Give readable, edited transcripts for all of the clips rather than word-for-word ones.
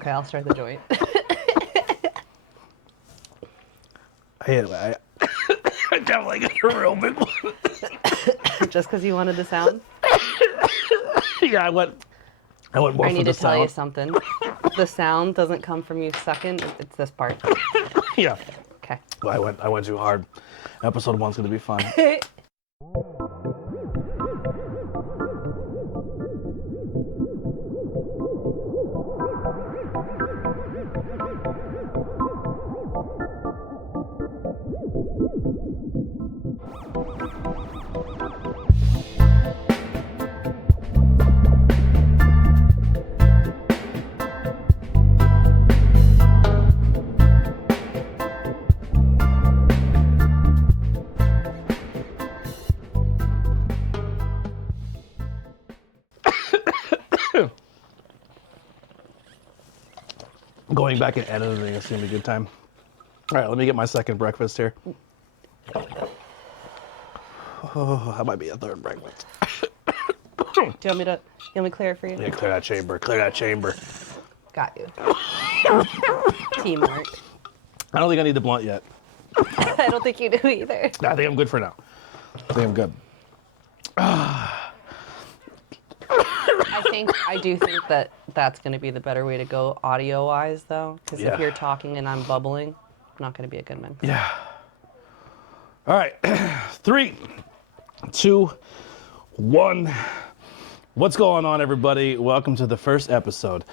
Okay, I'll start the joint. I definitely got a real big one. Just because you wanted the sound? Yeah, I went more for the sound. I need to tell you something. The sound doesn't come from you sucking. It's this part. Yeah. Okay. Well, I went too hard. Episode 1's gonna be fun. Going back and editing is gonna be a good time. All right, let me get my second breakfast here. Oh, that might be a third breakfast. Do you want me to clear it for you? Yeah, clear that chamber. Clear that chamber. Got you. Teamwork. I don't think I need the blunt yet. I don't think you do either. I think I'm good for now. I think I'm good. I do think that that's going to be the better way to go audio-wise, though. Because Yeah. if you're talking and I'm bubbling, I'm not going to be a good man. Yeah. All right. 3, 2, 1. What's going on, everybody? Welcome to the first episode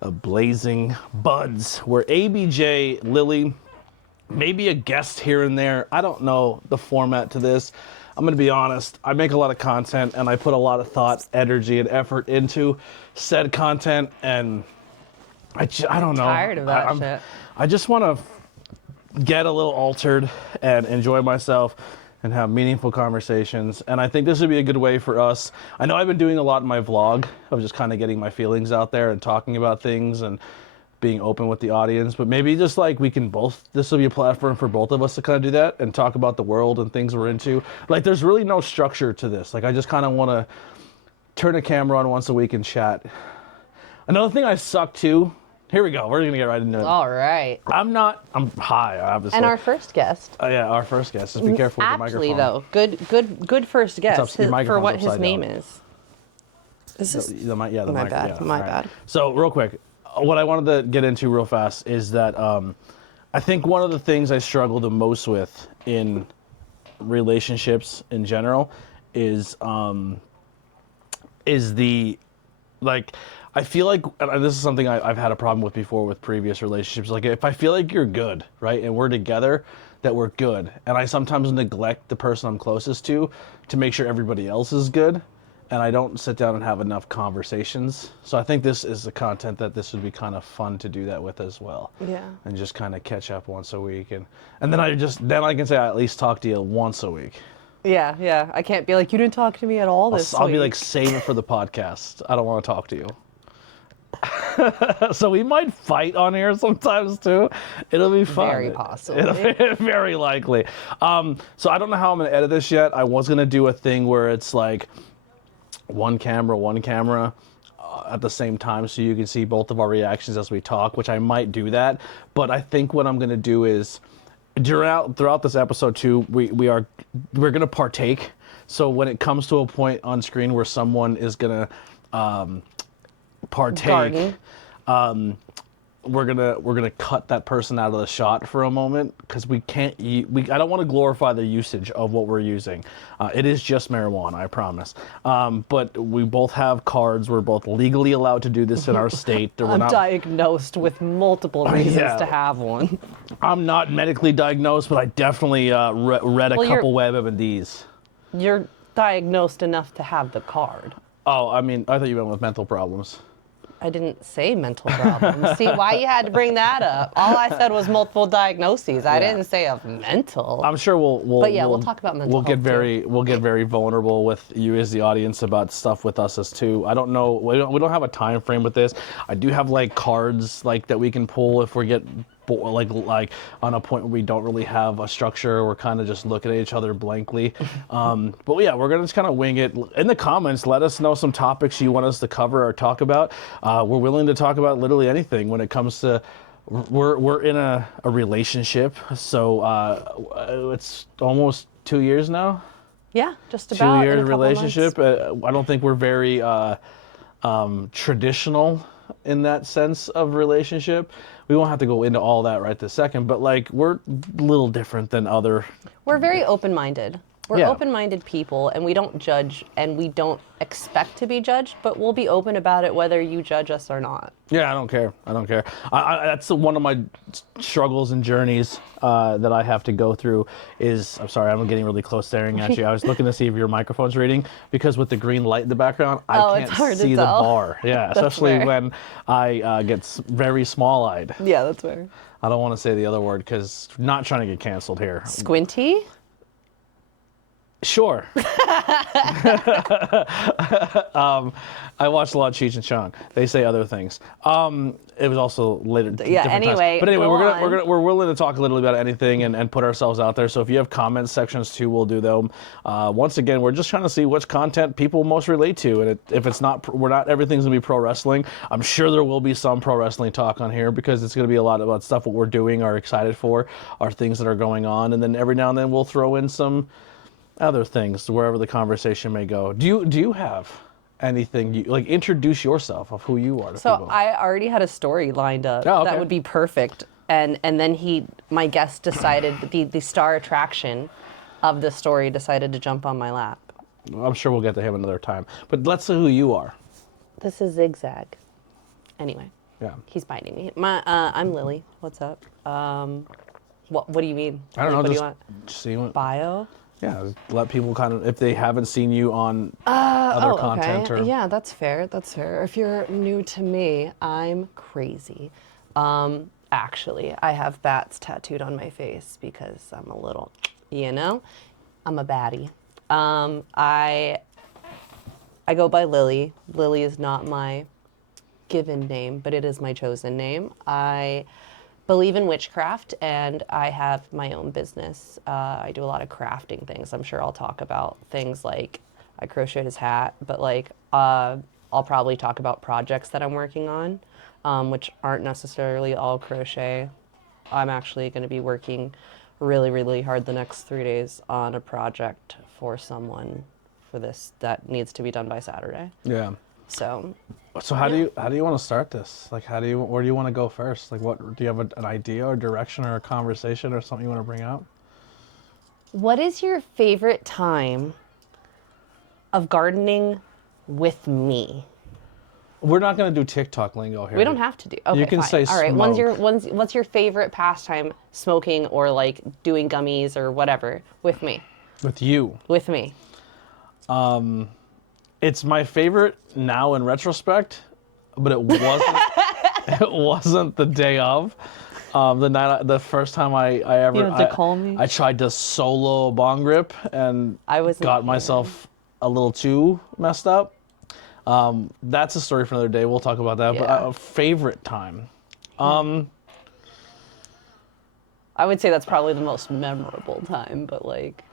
of Blazing Budz, where ABJ, Lilly, maybe a guest here and there. I don't know the format to this. I'm going to be honest. I make a lot of content, and I put a lot of thought, energy, and effort into said content, and I don't know. Tired of that shit. I just want to get a little altered and enjoy myself and have meaningful conversations. And I think this would be a good way for us. I know I've been doing a lot in my vlog of just kind of getting my feelings out there and talking about things and being open with the audience, but maybe just like we can both, this will be a platform for both of us to kind of do that and talk about the world and things we're into. Like there's really no structure to this. Like I just kind of want to turn a camera on once a week and chat. Another thing I suck too. Here we go. We're going to get right into it. All right. I'm high, obviously. And our first guest. Oh yeah, our first guest. Just be careful with the microphone. Actually, though, good first guest for what his name is. Is this? My bad. My bad. So real quick, what I wanted to get into real fast is that I think one of the things I struggle the most with in relationships in general is the, like, I feel like, and this is something I've had a problem with before with previous relationships, like if I feel like you're good, right, and we're together, that we're good, and I sometimes neglect the person I'm closest to make sure everybody else is good, and I don't sit down and have enough conversations. So I think this is the content that this would be kind of fun to do that with as well. Yeah. And just kind of catch up once a week, and then I can say I at least talk to you once a week. Yeah. I can't be like, you didn't talk to me at all this week. I'll be like, save it for the podcast. I don't want to talk to you. So we might fight on here sometimes too. It'll be fun. Very possibly. Very likely. So I don't know how I'm going to edit this yet. I was going to do a thing where it's like one camera at the same time so you can see both of our reactions as we talk, which I might do that. But I think what I'm going to do is throughout this episode too, we're going to partake. So when it comes to a point on screen where someone is going to partake, we're gonna cut that person out of the shot for a moment because we can't. I don't want to glorify the usage of what we're using. It is just marijuana, I promise. But we both have cards. We're both legally allowed to do this in our state. I'm diagnosed with multiple reasons to have one. I'm not medically diagnosed, but I definitely read a couple WebMDs. You're diagnosed enough to have the card. Oh, I mean, I thought you went with mental problems. I didn't say mental problems. See, why you had to bring that up? All I said was multiple diagnoses. I didn't say of mental. I'm sure we'll talk about mental we'll get health very vulnerable with you as the audience about stuff with us as too. I don't know. We don't have a time frame with this. I do have like cards like that we can pull if we get like on a point where we don't really have a structure. We're kind of just looking at each other blankly. But yeah, we're gonna just kind of wing it. In the comments, let us know some topics you want us to cover or talk about. We're willing to talk about literally anything when it comes to. We're in a relationship, so it's almost 2 years now. Yeah, just about 2 years in a couple relationship. months. I don't think we're very traditional in that sense of relationship. We won't have to go into all that right this second, but like we're a little different than other. We're very open-minded. We're Yeah. open-minded people, and we don't judge, and we don't expect to be judged, but we'll be open about it whether you judge us or not. Yeah, I don't care. I don't care. That's one of my struggles and journeys that I have to go through is, I'm sorry, I'm getting really close staring at you. I was looking to see if your microphone's reading, because with the green light in the background, I it's can't hard to see the tell. bar. Yeah, especially fair. when I get very small-eyed. Yeah, that's fair. I don't want to say the other word because not trying to get canceled here. Squinty? Sure. I watched a lot of Cheech and Chong. They say other things. It was also later. Yeah, different times. anyway, But anyway, go we're willing to talk a little about anything and put ourselves out there. So if you have comment sections too, we'll do them. Once again, we're just trying to see which content people most relate to, and if it's not, everything's gonna be pro wrestling. I'm sure there will be some pro wrestling talk on here because it's gonna be a lot about stuff what we're doing, are excited for, are things that are going on, and then every now and then we'll throw in some other things wherever the conversation may go. Do you have anything you like? Introduce yourself of who you are to So people. I already had a story lined up Oh, okay. that would be perfect, and then my guest decided, the star attraction of the story decided to jump on my lap. I'm sure we'll get to him another time. But let's see who you are. This is Zigzag. Anyway, Yeah. he's biting me. I'm Lily. What's up? What do you mean? I don't know. What do you Just want? see what. Bio? Yeah. Let people kind of, if they haven't seen you on other content okay. or. Yeah, that's fair. That's fair. If you're new to me, I'm crazy. Actually, I have bats tattooed on my face because I'm a little, I'm a baddie. I go by Lily. Lily is not my given name, but it is my chosen name. I believe in witchcraft, and I have my own business. I do a lot of crafting things. I'm sure I'll talk about things like I crocheted his hat, but like I'll probably talk about projects that I'm working on, which aren't necessarily all crochet. I'm actually going to be working really, really hard the next 3 days on a project for someone for this that needs to be done by Saturday. Yeah. So how do you want to start this? Like, where do you want to go first? Like, what do you have an idea or direction or a conversation or something you want to bring out? what is your favorite time of gardening with me? We're not going to do TikTok lingo here. We don't have to do. Okay, You can fine. say all right. smoke. What's your favorite pastime? Smoking or like doing gummies or whatever with me. With you. With me. It's my favorite now in retrospect, but it wasn't. It wasn't the day of. The first time I ever. You have to call me? I tried to solo a bong rip and I wasn't got here. myself a little too messed up. That's a story for another day. We'll talk about that. Yeah. But favorite time. I would say that's probably the most memorable time, but like.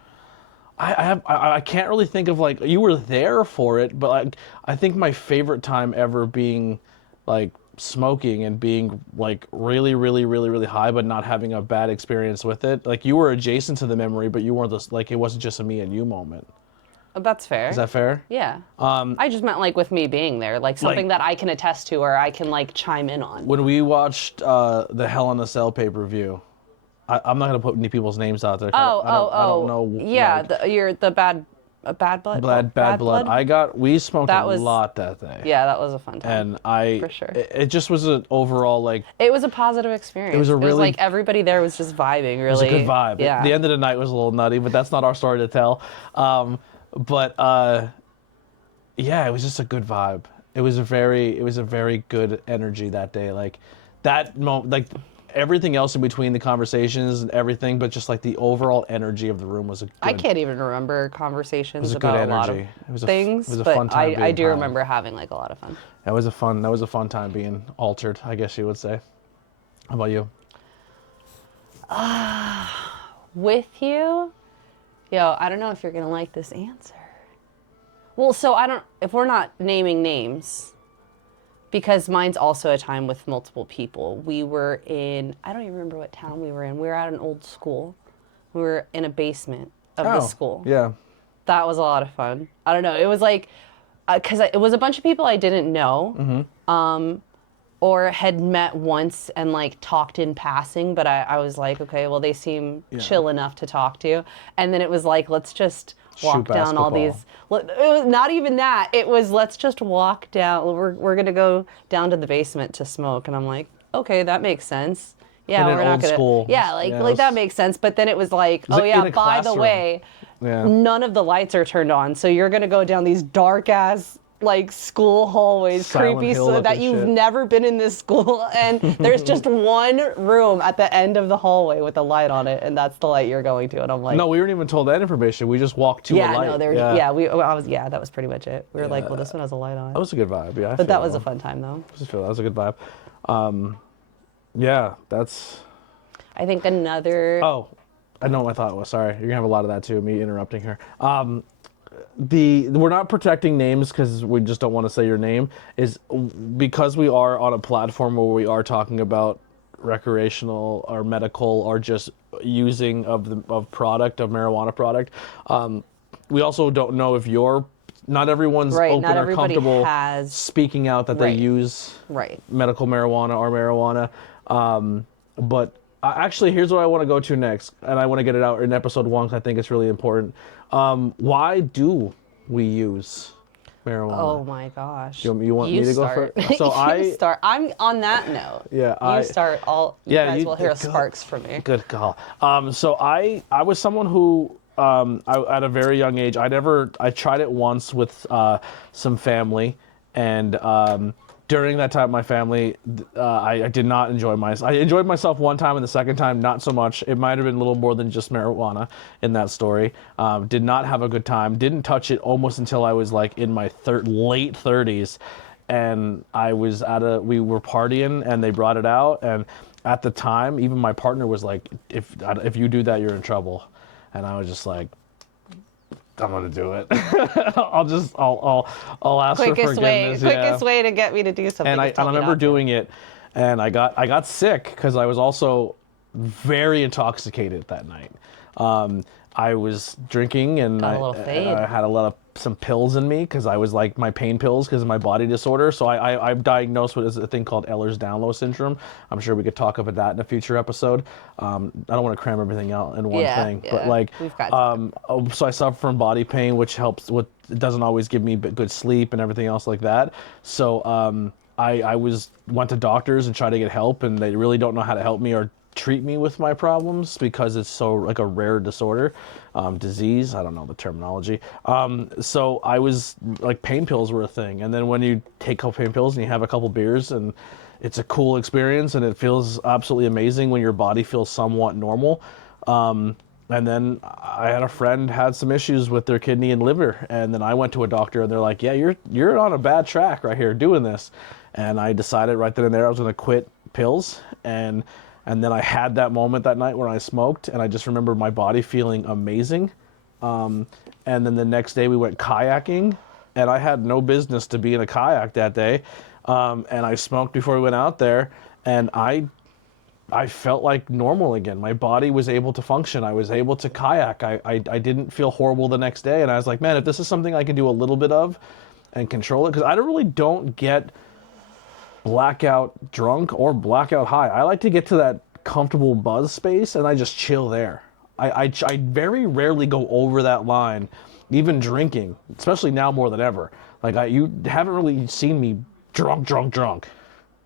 I can't really think of like you were there for it, but like I think my favorite time ever being like smoking and being like really, really, really, really high, but not having a bad experience with it. Like you were adjacent to the memory, but you weren't this like it wasn't just a me and you moment. That's fair. Is that fair? Yeah. I just meant like with me being there, like something that I can attest to or I can like chime in on. When we watched the Hell in a Cell pay-per-view, I'm not gonna put any people's names out there. I don't know. Yeah, like, you're the bad blood. bad blood. We smoked That a was- lot that day. Yeah, that was a fun time. And For sure. it just was an overall like It was a positive experience. was a It was really- like everybody there was just vibing. Really, it was a good vibe. Yeah. The end of the night was a little nutty, but that's not our story to tell. Yeah, it was just a good vibe. It was a very good energy that day. Like that moment, like everything else in between the conversations and everything, but just like the overall energy of the room was a good. I can't even remember conversations a good about a lot of energy. It was a things, it was a but fun time I being do high. remember having like a lot of fun. That was a fun time being altered, I guess you would say. How about you? With you? Yo, I don't know if you're going to like this answer. Well, so if we're not naming names, because mine's also a time with multiple people. We were I don't even remember what town we were in. We were at an old school. We were in a basement of the school. Yeah. That was a lot of fun. I don't know. It was like, because it was a bunch of people I didn't know, or had met once and like talked in passing, but I was like, okay, well, they seem chill enough to talk to. And then it was like, let's just walk down all these. It was not even that. It was, let's just walk down. We're going to go down to the basement to smoke. And I'm like, okay, that makes sense. Yeah, we're not going to. Yeah, like that makes sense. But then it was like, oh yeah, by the way, none of the lights are turned on. So you're going to go down these dark ass like school hallways, Silent creepy, Hill so that you've shit. never been in this school, and there's just one room at the end of the hallway with a light on it, and that's the light you're going to. And I'm like, No, we weren't even told that information. We just walked to a light. That was pretty much it. We were like, well, this one has a light on it. That was a good vibe. Yeah, But that was a fun time though. That was a good vibe. Yeah, that's. I think another. Oh, I know what my thought was. Sorry, you're gonna have a lot of that too. Me interrupting her. We're not protecting names because we just don't want to say your name, is because we are on a platform where we are talking about recreational or medical or just using of marijuana product. We also don't know if not everyone's open or comfortable speaking out that they use medical marijuana or marijuana. But actually, here's what I want to go to next, and I want to get it out in episode 1 because I think it's really important. Why do we use marijuana? Oh my gosh! You want me to go first? So you start. I'm on that note. Yeah, you start. You guys will hear sparks from me. Good call. So I was someone who at a very young age, I tried it once with some family, and during that time, my family, I did not enjoy myself. I enjoyed myself one time, and the second time, not so much. It might have been a little more than just marijuana in that story. Did not have a good time. Didn't touch it almost until I was like in my late 30s. And we were partying, and they brought it out. And at the time, even my partner was like, if you do that, you're in trouble. And I was just like, I'm gonna do it. I'll ask for forgiveness. Quickest way to get me to do something. And I remember doing it, and I got sick because I was also very intoxicated that night. I was drinking, and I had some pills in me because I was like my pain pills because of my body disorder. So I'm diagnosed with a thing called Ehlers-Danlos syndrome. I'm sure we could talk about that in a future episode. I don't want to cram everything out in one thing, but like, so I suffer from body pain, which helps with. It doesn't always give me good sleep and everything else like that. So I went to doctors and tried to get help, and they really don't know how to help me or treat me with my problems because it's so like a rare disorder, disease. I don't know the terminology. So I was like, pain pills were a thing. And then when you take a couple pain pills and you have a couple beers, and it's a cool experience, and it feels absolutely amazing when your body feels somewhat normal. And then I had a friend had some issues with their kidney and liver, and then I went to a doctor, and they're like, yeah, you're on a bad track right here doing this. And I decided right then and there I was going to quit pills, and then I had that moment that night when I smoked, and I just remember my body feeling amazing. And then the next day we went kayaking, and I had no business to be in a kayak that day. And I smoked before we went out there, and I felt like normal again. My body was able to function. I was able to kayak. I didn't feel horrible the next day, and I was like, man, if this is something I can do a little bit of and control it, because I don't get blackout drunk or blackout high. I like to get to that comfortable buzz space, and I just chill there. I very rarely go over that line, even drinking, especially now more than ever. Like you haven't really seen me drunk,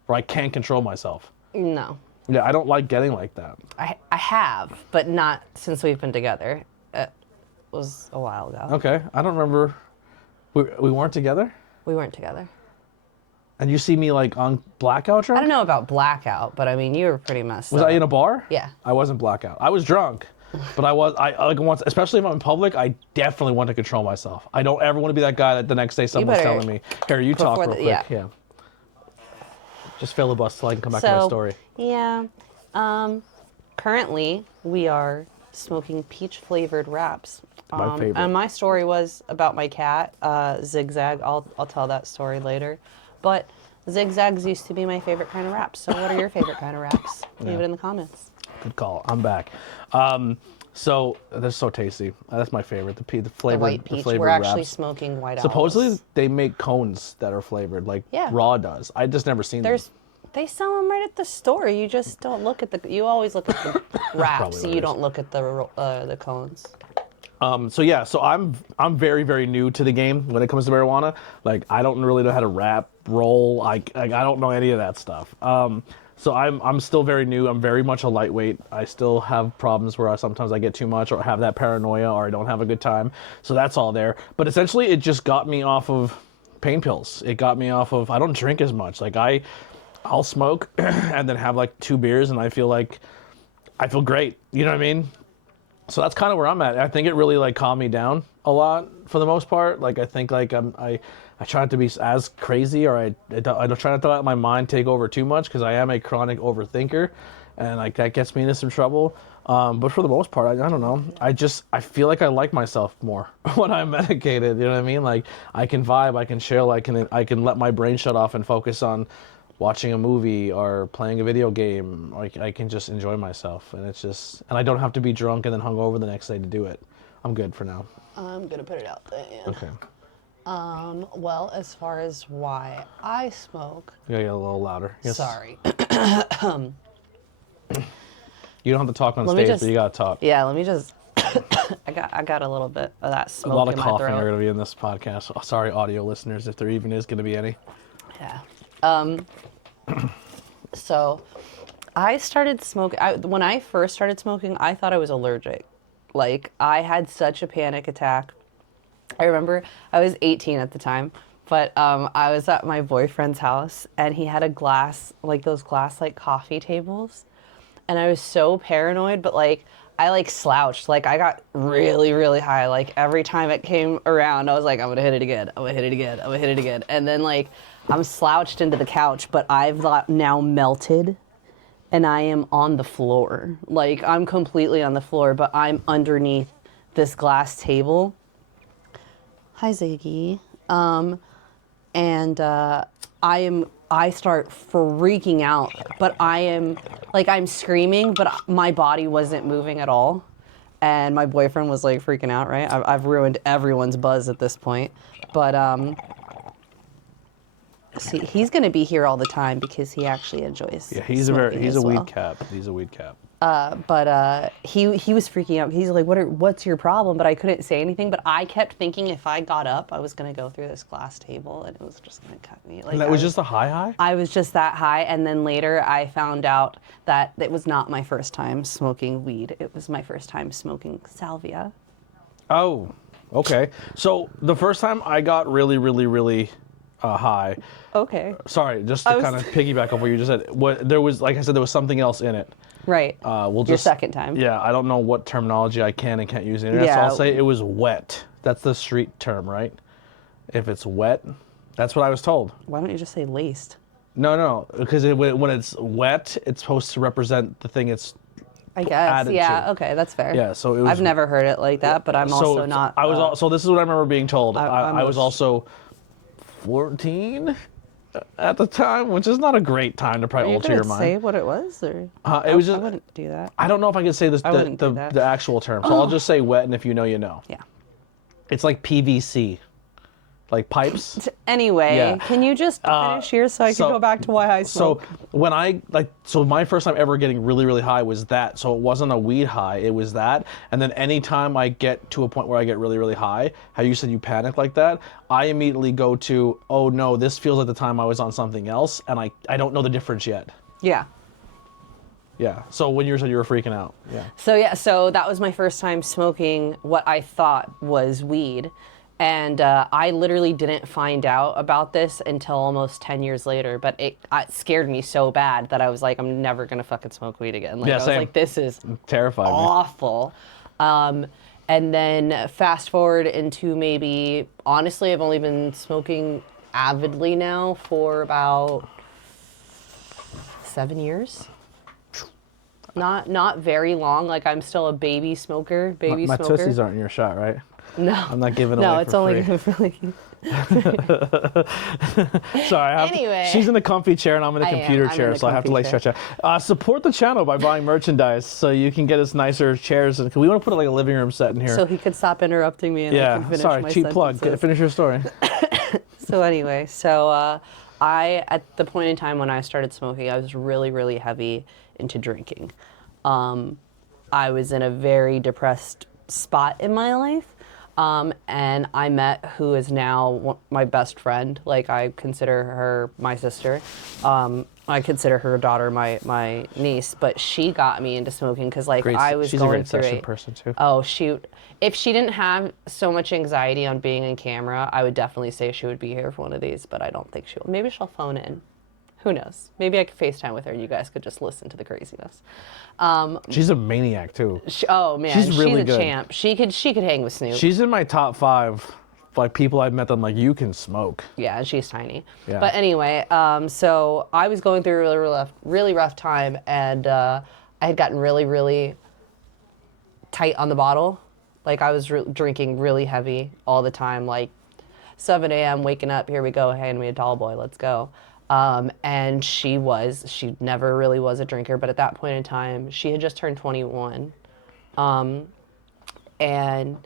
where I can't control myself. No. Yeah, I don't like getting like that. I have, but not since we've been together. It was a while ago. Okay, I don't remember. We weren't together? We weren't together. And you see me like on blackout drunk? I don't know about blackout, but I mean, you were pretty messed up. Was I in a bar? Yeah. I wasn't blackout. I was drunk, but I like once, especially if I'm in public, I definitely want to control myself. I don't ever want to be that guy that the next day someone's telling me, here, you talk real quick. Yeah. Just filibuster so I can come back to my story. Yeah. currently we are smoking peach flavored wraps. My favorite. And my story was about my cat, Zigzag. I'll tell that story later. But Zigzags used to be my favorite kind of wraps. So what are your favorite kind of wraps? Leave it in the comments. Good call. I'm back. So they're so tasty. That's my favorite. The flavor. The white peach. The flavored We're actually wraps. smoking white owls. Supposedly they make cones that are flavored, like Raw does. I just never seen them. They sell them right at the store. You just don't look at the. You always look at the wraps. You don't look at the cones. So I'm very, very new to the game when it comes to marijuana. Like, I don't really know how to wrap, roll. I don't know any of that stuff. So I'm still very new. I'm very much a lightweight. I still have problems where sometimes I get too much or have that paranoia or I don't have a good time. So that's all there. But essentially, it just got me off of pain pills. It got me off of. I don't drink as much. Like I'll smoke and then have like 2 beers and I feel great. You know what I mean? So that's kind of where I'm at. I think it really like calmed me down a lot for the most part. Like I think like I try not to be as crazy, or I don't try not to let my mind take over too much because I am a chronic overthinker, and like that gets me into some trouble. But for the most part, I don't know. I feel like I like myself more when I'm medicated. You know what I mean? Like I can vibe, I can chill, I can let my brain shut off and focus on watching a movie or playing a video game. Like I can just enjoy myself, and and I don't have to be drunk and then hungover the next day to do it. I'm good for now. I'm gonna put it out there. Okay. Well, as far as why I smoke. You gotta get a little louder. Yes. Sorry. You don't have to talk on stage, but you gotta talk. Yeah, let me just. I got a little bit of that smoke a lot of in my coughing throat. are gonna be in this podcast. Oh, sorry, audio listeners, if there even is gonna be any. Yeah. So I started smoking. When I first started smoking, I thought I was allergic. Like, I had such a panic attack. I remember I was 18 at the time, but I was at my boyfriend's house, and he had a glass, like those glass, like, coffee tables. And I was so paranoid, but, like, I, like, slouched. Like, I got really, really high. Like, every time it came around, I was like, I'm going to hit it again. I'm going to hit it again. I'm going to hit it again. And then, like, I'm slouched into the couch, but I've now melted, and I am on the floor. Like, I'm completely on the floor, but I'm underneath this glass table. Hi, Ziggy. I start freaking out, but I'm screaming, but my body wasn't moving at all. And my boyfriend was like freaking out, right? I've ruined everyone's buzz at this point. But, see, he's going to be here all the time because he actually enjoys. Yeah, he's a weed cap. He's a weed cap. But he was freaking out. He's like, what's your problem? But I couldn't say anything. But I kept thinking if I got up, I was going to go through this glass table and it was just going to cut me. Like, and that was just a high? I was just that high. And then later I found out that it was not my first time smoking weed. It was my first time smoking salvia. Oh, okay. So the first time I got really, really, really high. Okay. Sorry, just to kind of piggyback off what you just said. There was, like I said, there was something else in it. Right. Your second time. Yeah, I don't know what terminology I can and can't use in it. So I'll say it was wet. That's the street term, right? If it's wet, that's what I was told. Why don't you just say laced? No, because when it's wet, it's supposed to represent the thing it's I guess. added Yeah. to. Okay, that's fair. Yeah. So it was. I've never heard it like that, but I'm also not. So this is what I remember being told. I was most- also 14 at the time, which is not a great time to probably alter your mind. Say what it was, or it was just. I wouldn't do that. I don't know if I can say this the actual term, so I'll just say wet, and if you know, you know. Yeah. It's like PVC, like pipes. Anyway, Yeah. Can you just finish here so I can go back to why I smoke? So my first time ever getting really, really high was that. So it wasn't a weed high, it was that. And then anytime I get to a point where I get really, really high, how you said you panic like that, I immediately go to, oh no, this feels like the time I was on something else, and I don't know the difference yet. Yeah. Yeah. So when you said you were freaking out. Yeah. So that was my first time smoking what I thought was weed. And I literally didn't find out about this until almost 10 years later. But it scared me so bad that I was like, I'm never going to fucking smoke weed again. Like, Yeah, I was same. like, this is Terrified me. awful. And then fast forward into maybe, honestly, I've only been smoking avidly now for about 7 years. not very long. Like I'm still a baby smoker. My Tootsies aren't in your shot, right? No. I'm not giving away No, for it's only free. for like. Sorry, Anyway. she's in a comfy chair and I'm in a computer I'm chair, in a so I have to comfy like chair. stretch out. Support the channel by buying merchandise so you can get us nicer chairs. And we want to put like a living room set in here. So he could stop interrupting me and I can Yeah, finish sorry, my cheap plug. sentences. Finish your story. So anyway, at the point in time when I started smoking, I was really, really heavy into drinking. I was in a very depressed spot in my life. And I met who is now my best friend. Like I consider her my sister. I consider her daughter my niece. But she got me into smoking because like I was she's going a great through session it. person too. Oh shoot! If she didn't have so much anxiety on being in camera, I would definitely say she would be here for one of these. But I don't think she will. Maybe she'll phone in. Who knows? Maybe I could FaceTime with her and you guys could just listen to the craziness. She's a maniac too. Oh man, She's really a good. champ. She could hang with Snoop. She's in my top 5, like people I've met. I'm like, you can smoke. Yeah, and she's tiny. Yeah. But anyway, so I was going through a really rough time, and I had gotten really, really tight on the bottle. Like I was drinking really heavy all the time, like 7 a.m. waking up, here we go, hand me a tall boy, let's go. And she never really was a drinker, but at that point in time, she had just turned 21. And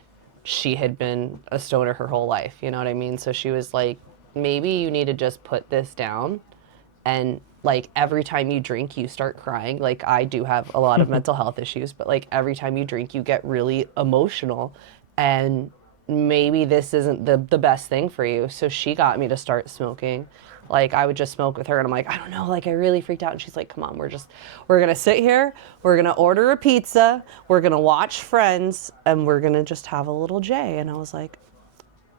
she had been a stoner her whole life, you know what I mean? So she was like, maybe you need to just put this down. And like every time you drink, you start crying. Like I do have a lot of mental health issues, but like every time you drink, you get really emotional. And maybe this isn't the best thing for you. So she got me to start smoking. Like I would just smoke with her and I'm like, I don't know, like I really freaked out. And she's like, come on, we're gonna sit here, we're gonna order a pizza, we're gonna watch Friends, and we're gonna just have a little J. And I was like,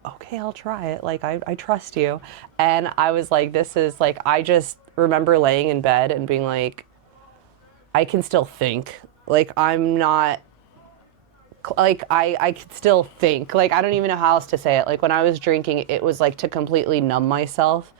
okay, I'll try it. Like I trust you. And I was like, this is like, I just remember laying in bed and being like, I can still think. Like I'm not, like I could still think. Like I don't even know how else to say it. Like when I was drinking, it was like to completely numb myself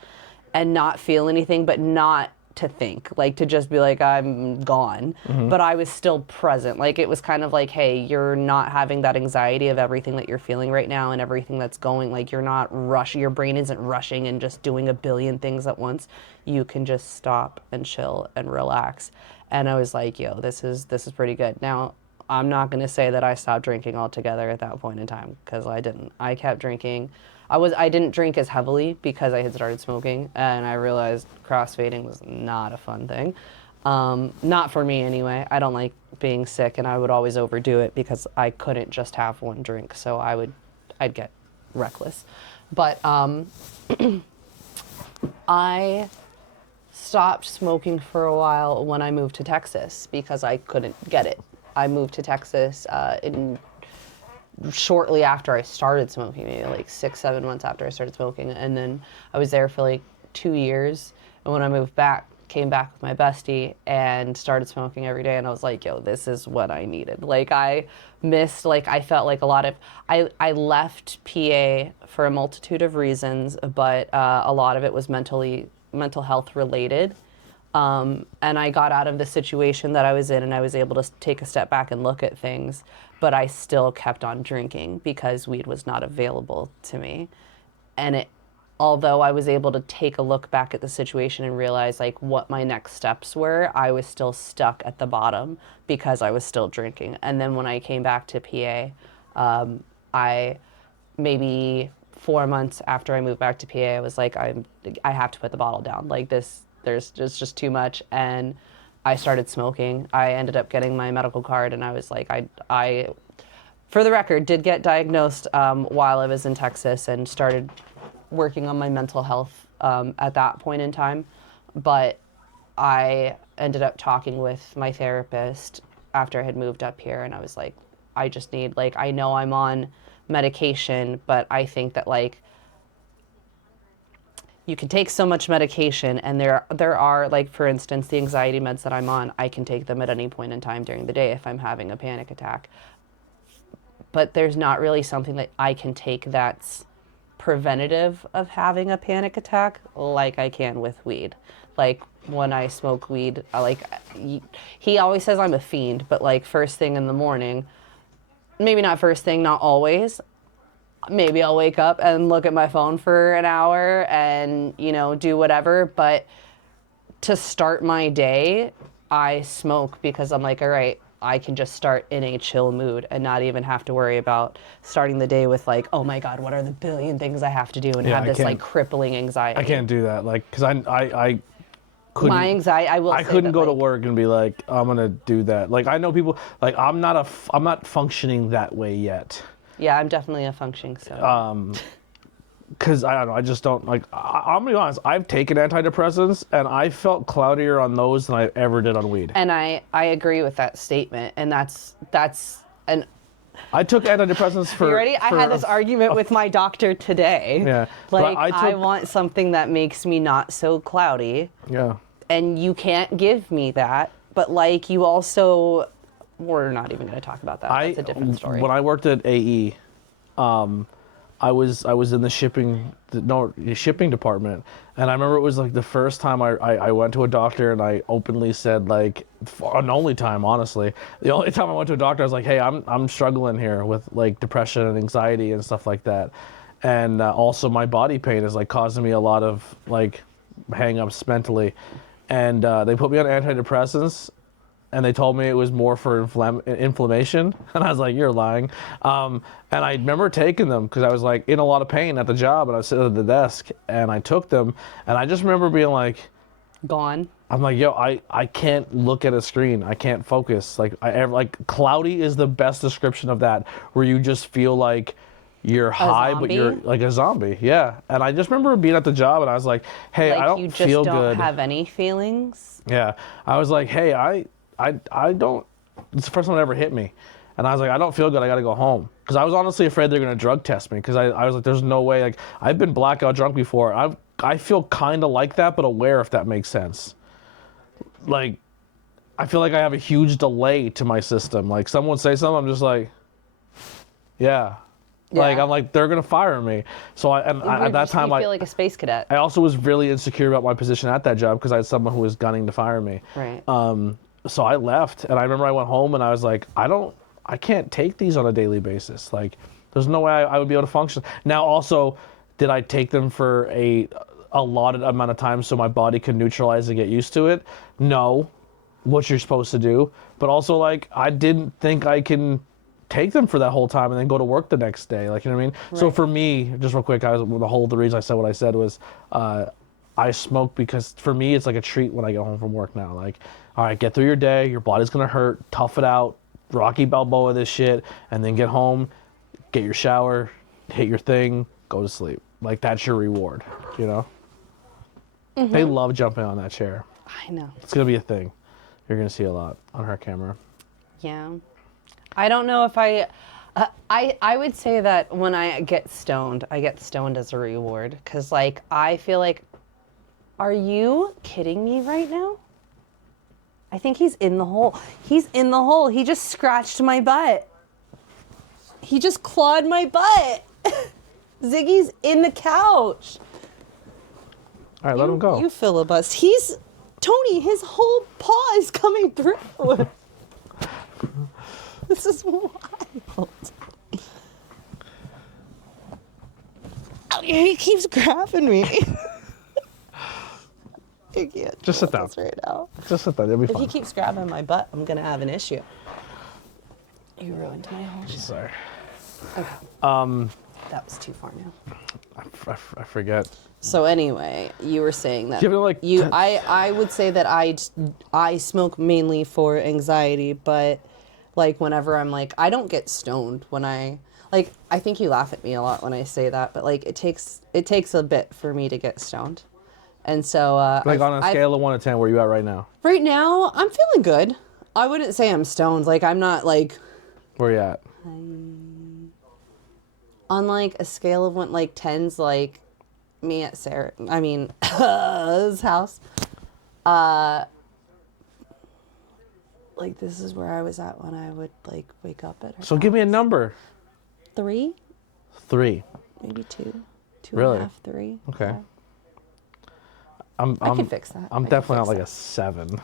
and not feel anything, but not to think, like to just be like, I'm gone. But I was still present. Like it was kind of like, hey, you're not having that anxiety of everything that you're feeling right now and everything that's going, like you're not rushing, your brain isn't rushing and just doing a billion things at once. You can just stop and chill and relax. And I was like, yo, this is pretty good. Now, I'm not gonna say that I stopped drinking altogether at that point in time, because I didn't. I kept drinking. I didn't drink as heavily because I had started smoking, and I realized crossfading was not a fun thing. Not for me anyway. I don't like being sick, and I would always overdo it because I couldn't just have one drink, so I'd get reckless. But I stopped smoking for a while when I moved to Texas because I couldn't get it. I moved to Texas shortly after I started smoking, maybe like 6-7 months after I started smoking. And then I was there for like 2 years. And when I moved back, came back with my bestie and started smoking every day. And I was like, yo, this is what I needed. Like I felt like I left PA for a multitude of reasons, but a lot of it was mental health related. And I got out of the situation that I was in and I was able to take a step back and look at things, but I still kept on drinking because weed was not available to me. And although I was able to take a look back at the situation and realize like what my next steps were, I was still stuck at the bottom because I was still drinking. And then when I came back to PA, I maybe 4 months after I moved back to PA, I was like, I have to put the bottle down. Like there's just too much. And I started smoking. I ended up getting my medical card, and I was like, I for the record, did get diagnosed while I was in Texas and started working on my mental health at that point in time. But I ended up talking with my therapist after I had moved up here, and I was like, I just need, like, I know I'm on medication, but I think that, like, you can take so much medication, and there are, like, for instance, the anxiety meds that I'm on, I can take them at any point in time during the day if I'm having a panic attack. But there's not really something that I can take that's preventative of having a panic attack like I can with weed. Like, when I smoke weed. He always says I'm a fiend, but like first thing in the morning, maybe not first thing, not always. Maybe I'll wake up and look at my phone for an hour and, you know, do whatever. But to start my day, I smoke because I'm like, all right, I can just start in a chill mood and not even have to worry about starting the day with like, oh my God, what are the billion things I have to do and have this like crippling anxiety. I can't do that. Like, cause I couldn't. My anxiety, I couldn't go to work and be like, I'm gonna do that. Like, I know people, like, I'm not functioning that way yet. Yeah, I'm definitely a functioning stoner. Because I don't know, I just don't, like, I'm gonna be honest, I've taken antidepressants and I felt cloudier on those than I ever did on weed. And I agree with that statement, and that's an... I took antidepressants for... You ready? I had this argument with my doctor today. Yeah. Like, I want something that makes me not so cloudy. Yeah. And you can't give me that, but like, you also... We're not even going to talk about that. That's a different story. When I worked at AE, I was in the shipping department, and I remember it was like the first time I went to a doctor and I openly said, like, an only time, honestly, the only time I went to a doctor, I was like, hey, I'm struggling here with like depression and anxiety and stuff like that, and also my body pain is like causing me a lot of like hang-ups mentally, and they put me on antidepressants. And they told me it was more for inflammation. And I was like, you're lying. And I remember taking them because I was like in a lot of pain at the job, and I was sitting at the desk and I took them. And I just remember being like, gone. I'm like, yo, I can't look at a screen. I can't focus. Like, cloudy is the best description of that, where you just feel like you're high, but you're like a zombie. Yeah. And I just remember being at the job and I was like, hey, I don't feel good. You just don't have any feelings? Yeah. I was like, hey, I don't, it's the first time it ever hit me. And I was like, I don't feel good, I gotta go home. Because I was honestly afraid they're gonna drug test me. Because I was like, there's no way, like, I've been blackout drunk before. I feel kind of like that, but aware, if that makes sense. Like, I feel like I have a huge delay to my system. Like, someone say something, I'm just like, yeah. Like, I'm like, they're gonna fire me. So at that time, I feel like a space cadet. I also was really insecure about my position at that job because I had someone who was gunning to fire me. Right. So I left, and I remember I went home and I was like, I can't take these on a daily basis. Like, there's no way I would be able to function. Now, also, did I take them for a allotted amount of time so my body could neutralize and get used to it? No, what you're supposed to do. But also, like, I didn't think I can take them for that whole time and then go to work the next day. Like, you know what I mean? Right. So for me, just real quick, the reason I said what I said was, I smoke because for me, it's like a treat when I get home from work now. Like, all right, get through your day, your body's gonna hurt, tough it out, Rocky Balboa this shit, and then get home, get your shower, hit your thing, go to sleep. Like, that's your reward, you know? Mm-hmm. They love jumping on that chair. I know. It's gonna be a thing. You're gonna see a lot on her camera. Yeah. I don't know if I would say that when I get stoned as a reward. Because, like, I feel like, are you kidding me right now? I think he's in the hole. He's in the hole. He just scratched my butt. He just clawed my butt. Ziggy's in the couch. All right, let him go. You filibust. Tony, his whole paw is coming through. This is wild. Oh, he keeps grabbing me. I can't. Just sit down. Right now. Just sit down. It'll be fine. If he keeps grabbing my butt, I'm gonna have an issue. You ruined my whole show. Sorry. Okay. That was too far now. I forget. So anyway, you were saying that like I would say that I smoke mainly for anxiety, but like whenever I'm like, I don't get stoned when I think you laugh at me a lot when I say that, but like it takes a bit for me to get stoned. And so like on a scale of 1 to 10, where are you at right now? Right now, I'm feeling good. I wouldn't say I'm stoned. Like, I'm not like... Where are you at? On like a scale of 1, like 10's like me at his house. Like, this is where I was at when I would like wake up at her So house. Give me a number. 3? 3. Maybe 2. 2 really? and a half, 3. Okay. I can fix that. I'm definitely not like a 7.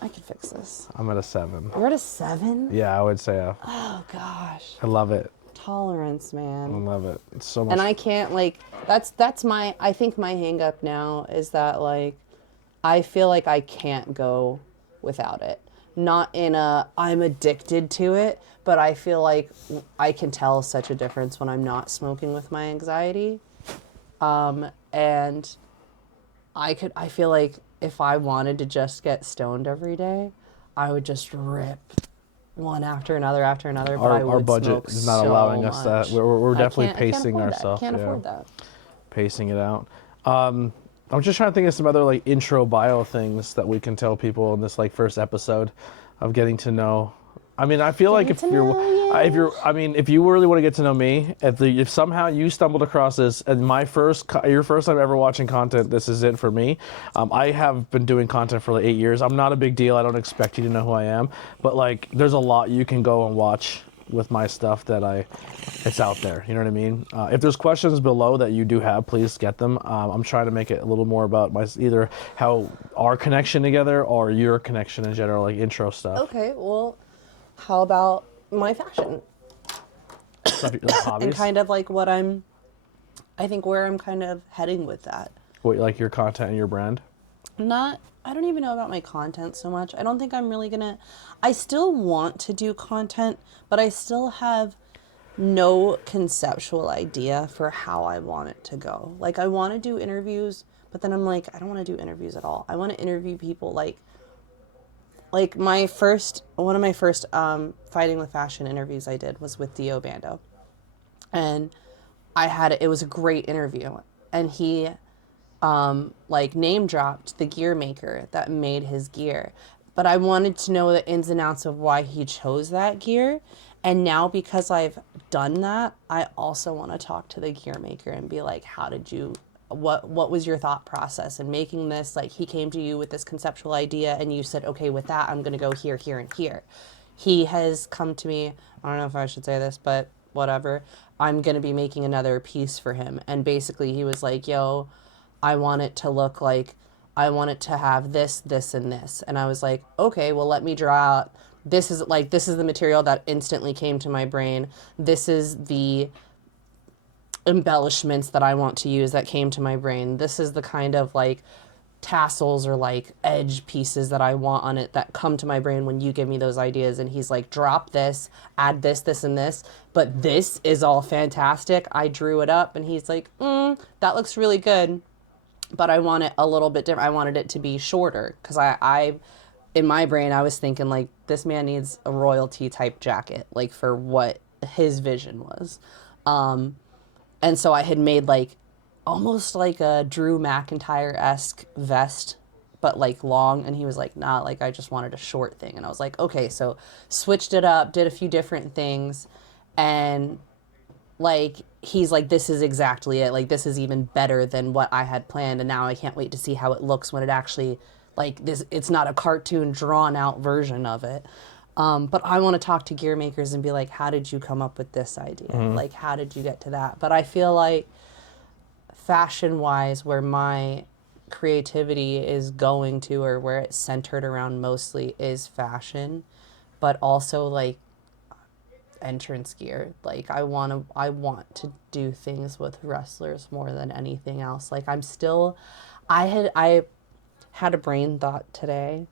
I can fix this. I'm at a 7. You're at a 7? Yeah, I would say Oh gosh. I love it. Tolerance, I man. love it. It's so much. And I can't like that's my I think my hang up now is that like I feel like I can't go without it. Not in a I'm addicted to it, but I feel like I can tell such a difference when I'm not smoking with my anxiety. And I feel like if I wanted to just get stoned every day, I would just rip one after another, but I would our budget smoke is not so allowing us that. much. We're definitely I can't pacing afford ourselves. that. Can't afford that. Pacing it out. I'm just trying to think of some other like intro bio things that we can tell people in this like first episode of getting to know. I mean, I feel like if you really want to get to know me, if somehow you stumbled across this and your first time ever watching content, this is it for me. I have been doing content for like 8 years. I'm not a big deal. I don't expect you to know who I am, but like, there's a lot you can go and watch with my stuff it's out there. You know what I mean? If there's questions below that you do have, please get them. I'm trying to make it a little more about either how our connection together or your connection in general, like intro stuff. Okay, well, how about my fashion? And kind of like I think where I'm kind of heading with that. What, like your content and your brand? I don't even know about my content so much. I don't think I'm really I still want to do content, but I still have no conceptual idea for how I want it to go. Like I want to do interviews, but then I'm like, I don't want to do interviews at all. I want to interview people like one of my first Fighting with Fashion interviews I did was with Dio Bando. And it was a great interview. And he like name dropped the gear maker that made his gear. But I wanted to know the ins and outs of why he chose that gear. And now because I've done that, I also want to talk to the gear maker and be like, what was your thought process in making this? Like he came to you with this conceptual idea and you said, okay, with that, I'm going to go here, here, and here. He has come to me, I don't know if I should say this, but whatever. I'm going to be making another piece for him. And basically he was like, yo, I want it to look like, I want it to have this, this, and this. And I was like, okay, well, let me draw out. This is the material that instantly came to my brain. This is the embellishments that I want to use that came to my brain. This is the kind of like tassels or like edge pieces that I want on it that come to my brain when you give me those ideas. And he's like, drop this, add this, this, and this, but this is all fantastic. I drew it up and he's like, that looks really good, but I want it a little bit different. I wanted it to be shorter because I in my brain, I was thinking like this man needs a royalty type jacket, like for what his vision was. And so I had made like almost like a Drew McIntyre-esque vest, but like long. And he was like, nah, like I just wanted a short thing. And I was like, okay, so switched it up, did a few different things. And like, he's like, this is exactly it. Like, this is even better than what I had planned. And now I can't wait to see how it looks when it actually, like this, it's not a cartoon drawn out version of it. But I want to talk to gear makers and be like, how did you come up with this idea? Mm-hmm. Like, how did you get to that? But I feel like fashion-wise, where my creativity is going to, or where it's centered around mostly, is fashion, but also like entrance gear. Like I want to do things with wrestlers more than anything else. Like I had a brain thought today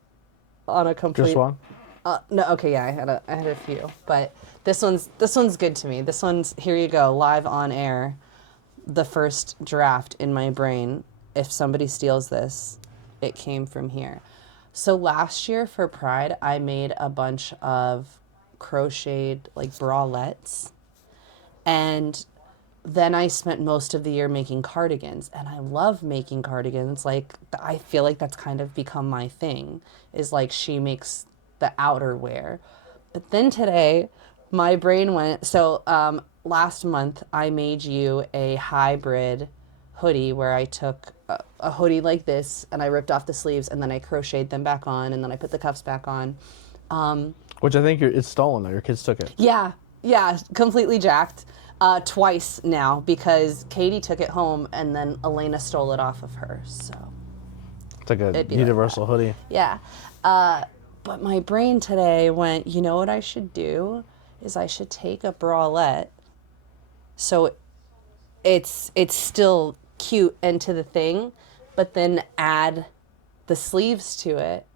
on a complete. Just one? No, okay, yeah, I had a few, but this one's good to me. This one's, here you go, live on air. The first draft in my brain. If somebody steals this, it came from here. So last year for Pride, I made a bunch of crocheted like bralettes, and then I spent most of the year making cardigans, and I love making cardigans. Like I feel like that's kind of become my thing, is like she makes the outerwear. But then today my brain went, so last month I made you a hybrid hoodie where I took a hoodie like this and I ripped off the sleeves and then I crocheted them back on and then I put the cuffs back on. Which I think it's stolen though, your kids took it. Yeah, completely jacked. Twice now because Katie took it home and then Elena stole it off of her, so. like a it'd be universal like that. hoodie. Yeah. But my brain today went, you know what I should do is I should take a bralette so it's still cute and to the thing, but then add the sleeves to it.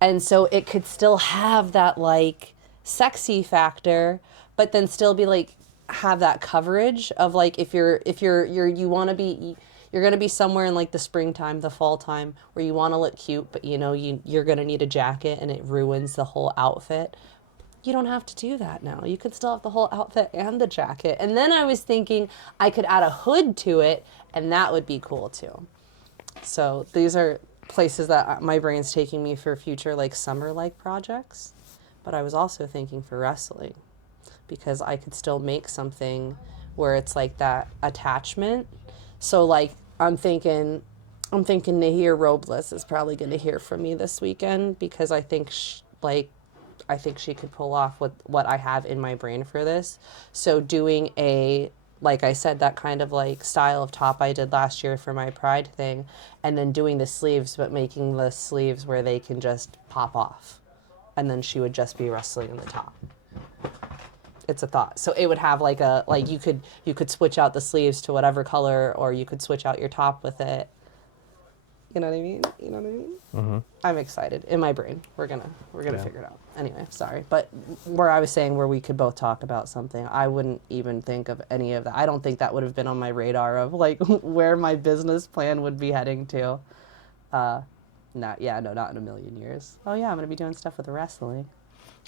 And so it could still have that like sexy factor, but then still be like have that coverage of like if you're you want to be you're going to be somewhere in like the springtime, the fall time where you want to look cute, but you know you're going to need a jacket and it ruins the whole outfit. You don't have to do that now. You could still have the whole outfit and the jacket. And then I was thinking I could add a hood to it and that would be cool too. So these are places that my brain's taking me for future like summer-like projects. But I was also thinking for wrestling because I could still make something where it's like that attachment. So like I'm thinking Nahir Robles is probably going to hear from me this weekend because I think I think she could pull off what I have in my brain for this. So doing like I said, that kind of like style of top I did last year for my Pride thing, and then doing the sleeves, but making the sleeves where they can just pop off. And then she would just be wrestling in the top. It's a thought. So it would have like you could switch out the sleeves to whatever color, or you could switch out your top with it. You know what I mean? You know what I mean? Mm-hmm. I'm excited. In my brain, we're gonna figure it out. Anyway, sorry, but where I was saying where we could both talk about something, I wouldn't even think of any of that. I don't think that would have been on my radar of like where my business plan would be heading to. Not in a million years. Oh yeah, I'm gonna be doing stuff with wrestling.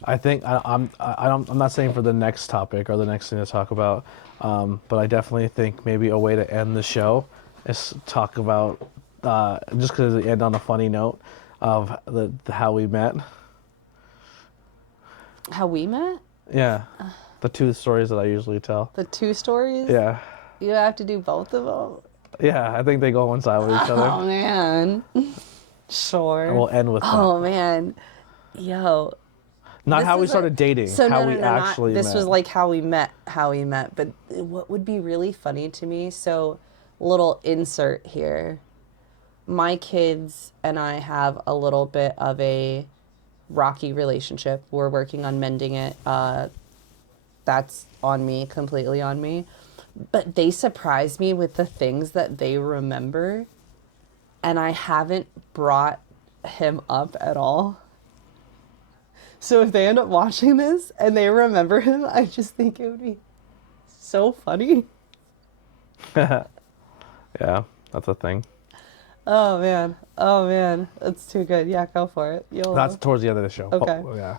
I think I'm not saying for the next topic or the next thing to talk about, but I definitely think maybe a way to end the show is talk about just because we end on a funny note of the how we met. How we met? Yeah, the two stories that I usually tell. The two stories? Yeah. You have to do both of them. Yeah, I think they go one side with each other. Oh man. Sure. And we'll end with that. Oh man. Yo. Not how we started dating, how we actually met. This was like how we met. But what would be really funny to me, so little insert here. My kids and I have a little bit of a rocky relationship. We're working on mending it. That's on me, completely on me. But they surprise me with the things that they remember. And I haven't brought him up at all. So if they end up watching this and they remember him, I just think it would be so funny. Yeah, that's a thing. Oh man, that's too good. Yeah, go for it. That's towards the end of the show. Okay. Oh, yeah.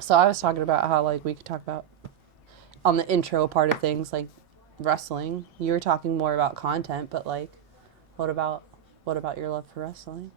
So I was talking about how like we could talk about on the intro part of things like wrestling. You were talking more about content, but like, what about your love for wrestling?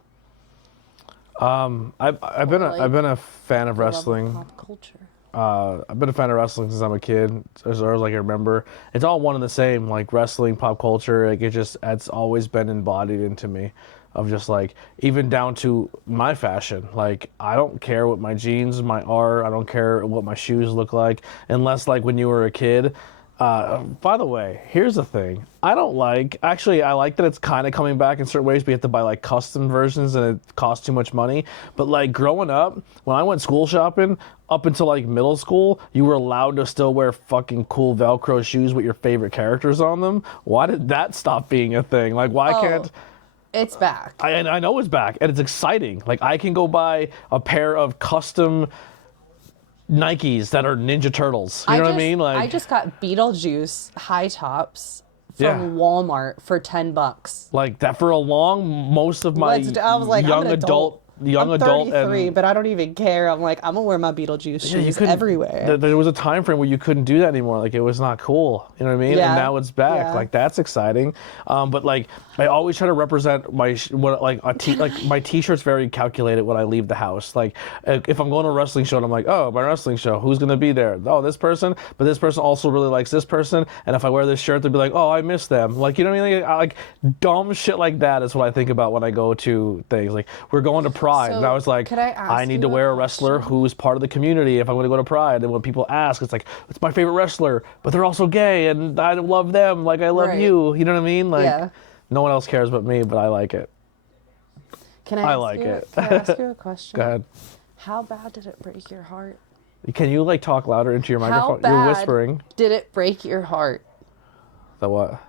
I've been a fan of wrestling. Pop culture. I've been a fan of wrestling since I'm a kid, as far as I can remember. It's all one and the same, like wrestling, pop culture. Like it's always been embodied into me, of just like even down to my fashion. Like I don't care what my jeans are. I don't care what my shoes look like, unless like when you were a kid. By the way, here's the thing. I like that it's kind of coming back in certain ways, but you have to buy like custom versions and it costs too much money. But like growing up, when I went school shopping, up until like middle school, you were allowed to still wear fucking cool Velcro shoes with your favorite characters on them. Why did that stop being a thing? Like why can't... It's back. I know it's back and it's exciting. Like I can go buy a pair of custom Nikes that are Ninja Turtles. You know what I mean? Like I just got Beetlejuice high tops from Walmart for $10. Like that for a most of my I was like, young I'm adult I'm 33, but I don't even care. I'm like, I'm gonna wear my Beetlejuice shoes everywhere. There was a time frame where you couldn't do that anymore. Like it was not cool. You know what I mean? Yeah. And now it's back. Yeah. Like that's exciting. But like I always try to represent my my t-shirt's very calculated when I leave the house. Like if I'm going to a wrestling show and I'm like, oh, my wrestling show, who's gonna be there? Oh, this person. But this person also really likes this person. And if I wear this shirt, they'll be like, oh, I miss them. Like you know what I mean? Like dumb shit like that is what I think about when I go to things. Like we're going to Pride. So, and I was like, I need to wear a wrestler who's part of the community if I'm going to go to Pride. And when people ask, it's like, it's my favorite wrestler, but they're also gay, and I love them like I love you. You know what I mean? Like, no one else cares but me, but I like it. Can I like it. Can I ask you a question? Go ahead. How bad did it break your heart? Can you like talk louder into your How microphone? You're bad whispering. did it break your heart? The what?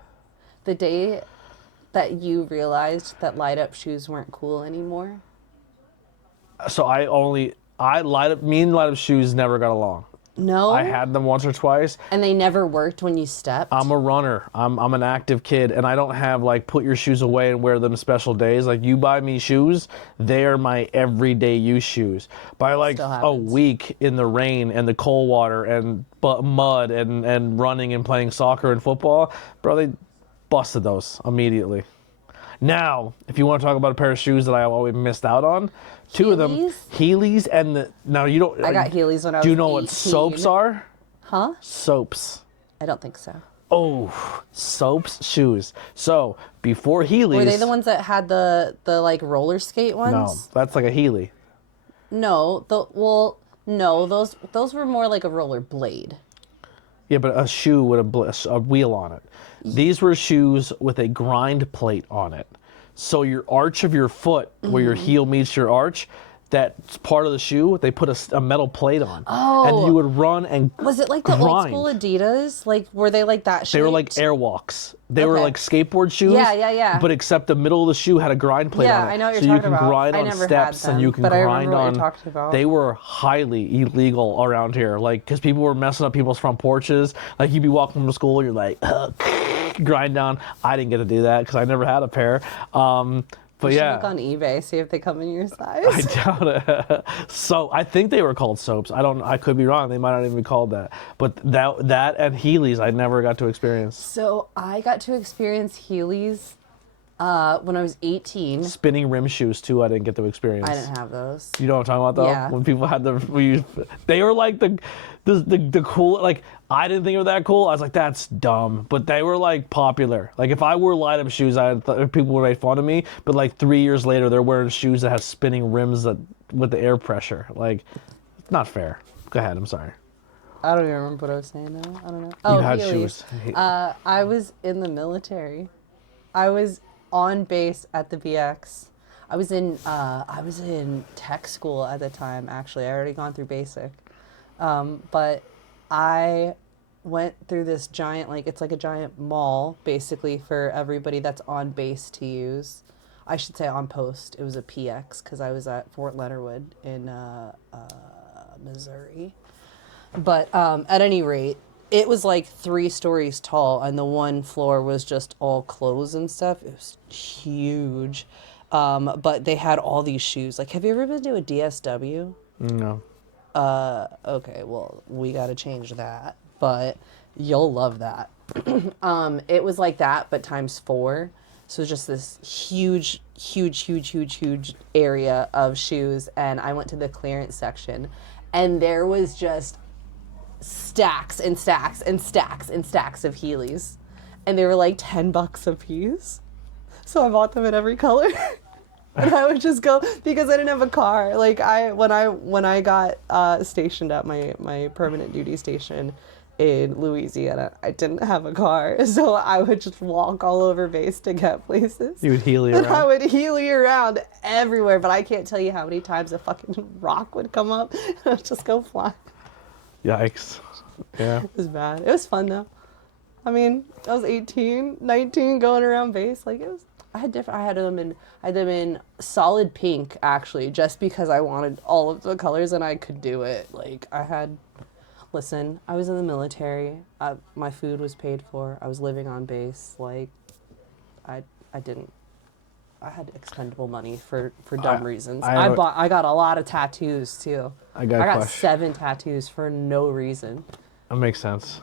The day that you realized that light up shoes weren't cool anymore? So me and light up shoes never got along. No? I had them once or twice. And they never worked when you stepped? I'm a runner. I'm an active kid, and I don't have like put your shoes away and wear them special days. Like you buy me shoes, they are my everyday use shoes. By like a week in the rain and the cold water and mud and running and playing soccer and football, bro, they busted those immediately. Now, if you want to talk about a pair of shoes that I always missed out on, two of them, Heelys and you don't. I got Heelys when I was 18. Do you know what soaps are? Huh? Soaps. I don't think so. Oh, soaps shoes. So before Heelys. Were they the ones that had the like roller skate ones? No, that's like a Heely. No, no, those were more like a roller blade. Yeah, but a shoe with a wheel on it. These were shoes with a grind plate on it. So your arch of your foot, where your heel meets your arch, that's part of the shoe, they put a metal plate on. Oh. And you would run and Was it like the old school Adidas? Like, were they like that shaped? They were like Airwalks. They were like skateboard shoes. Yeah. But except the middle of the shoe had a grind plate on it. Yeah, I know what you're so talking you can about. grind I on never steps had them, and you can but I grind remember what on. you're talking about. They were highly illegal around here. Like, because people were messing up people's front porches. Like, you'd be walking from school, you're like, grind down. I didn't get to do that because I never had a pair. But you should yeah, look on eBay, see if they come in your size. I doubt it. So I think they were called soaps. I could be wrong. They might not even be called that. But that and Heelys, I never got to experience. So I got to experience Heelys when I was 18. Spinning rim shoes too. I didn't get to experience. I didn't have those. You know what I'm talking about though? Yeah. When people had they were like the cool, like I didn't think they were that cool. I was like, that's dumb. But they were like popular. Like if I wore light up shoes, people would make fun of me. But like 3 years later, they're wearing shoes that have spinning rims with the air pressure. Like, it's not fair. Go ahead. I'm sorry. I don't even remember what I was saying now. I don't know. Oh, you had Heelys. shoes. I was in the military. I was on base at the BX. I was in tech school at the time. Actually, I already gone through basic, but I went through this giant, like it's like a giant mall basically for everybody that's on base to use. I should say on post. It was a PX because I was at Fort Leonard Wood in Missouri. But at any rate, it was like 3 stories tall, and the one floor was just all clothes and stuff. It was huge. But they had all these shoes. Like, have you ever been to a DSW? No. Okay, well, we got to change that. But you'll love that. It was like that, but times 4. So just this huge area of shoes. And I went to the clearance section, and there was just stacks and stacks and stacks and stacks of Heelys, and they were like $10 a piece. So I bought them in every color, and I would just go because I didn't have a car. Like when I got stationed at my permanent duty station in Louisiana, I didn't have a car, so I would just walk all over base to get places. You would Heely and around. I would Heely around everywhere, but I can't tell you how many times a fucking rock would come up and I'd just go flying. Yikes. Yeah. It was bad. It was fun though. I mean, I was 18, 19 going around base. Like it was, I had them in solid pink actually, just because I wanted all of the colors and I could do it. Like listen, I was in the military. My food was paid for. I was living on base. Like I had expendable money for dumb reasons. I got a lot of tattoos too. I got 7 tattoos for no reason. That makes sense.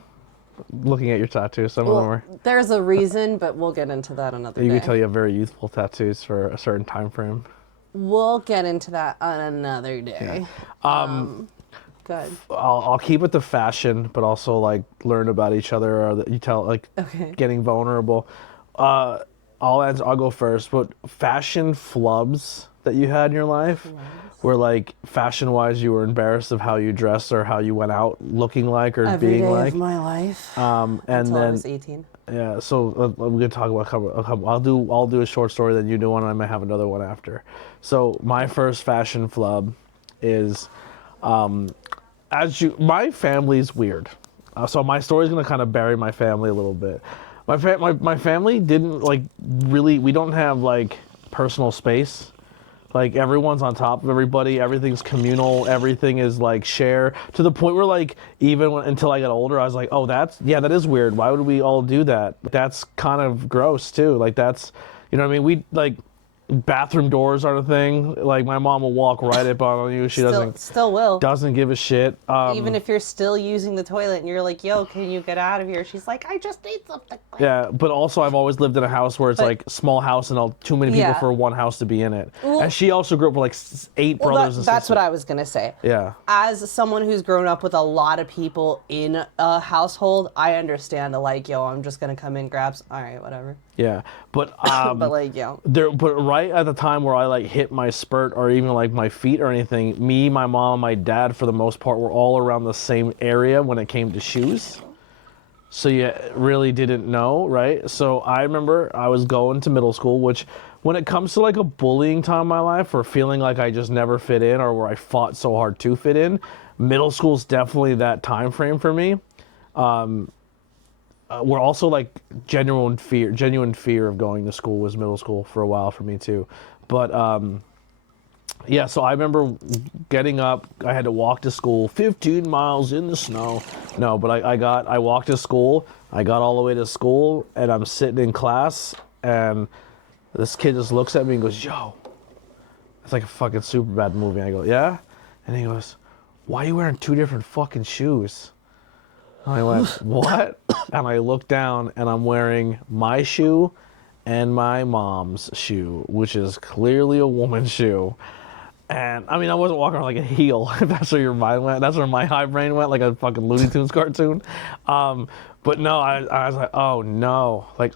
Looking at your tattoos, some of them are. There's a reason, but we'll get into that another day. You can tell you have very youthful tattoos for a certain time frame. We'll get into that on another day. Yeah. Good. I'll keep it to fashion, but also like learn about each other. Or you tell like getting vulnerable. I'll go first. But fashion flubs that you had in your life, where like fashion-wise you were embarrassed of how you dressed or how you went out looking like or Every being day like. of my life. And Until I then was 18. yeah, so we're gonna talk about a couple. I'll do a short story, then you do one, and I might have another one after. So my first fashion flub is, my family's weird, so my story's gonna kind of bury my family a little bit. My family didn't like really. We don't have like personal space. Like everyone's on top of everybody, everything's communal, everything is like share, to the point where like until I got older I was like, oh that is weird, why would we all do that? That's kind of gross too, like that's, you know what I mean, we like bathroom doors are a thing, like my mom will walk right up on you, she Still will. doesn't give a shit. Even if you're still using the toilet and you're like, yo, can you get out of here? She's like, I just need something. Yeah, but also I've always lived in a house where it's like small house and too many people for one house to be in it. Well, and she also grew up with like 8 brothers and sisters. That's what I was gonna say. Yeah. As someone who's grown up with a lot of people in a household, I understand the like, yo, I'm just gonna come in, grabs. All right, whatever. Yeah, but but like, yo, but right at the time where I like hit my spurt or even like my feet or anything, me, my mom, my dad, for the most part, were all around the same area when it came to shoes. So you really didn't know, right? So I remember I was going to middle school, which when it comes to like a bullying time in my life or feeling like I just never fit in or where I fought so hard to fit in, middle school's definitely that time frame for me. We're also like genuine fear of going to school was middle school for a while for me too. But yeah, so I remember getting up, I had to walk to school 15 miles in the snow. No, but I walked to school, I got all the way to school and I'm sitting in class and this kid just looks at me and goes, yo, it's like a fucking super bad movie. I go, yeah? And he goes, why are you wearing 2 different fucking shoes? And I went, what? And I looked down and I'm wearing my shoe and my mom's shoe, which is clearly a woman's shoe. And I mean, I wasn't walking around like a heel, if that's where your mind went. That's where my high brain went, like a fucking Looney Tunes cartoon. But no, I was like, oh no. Like,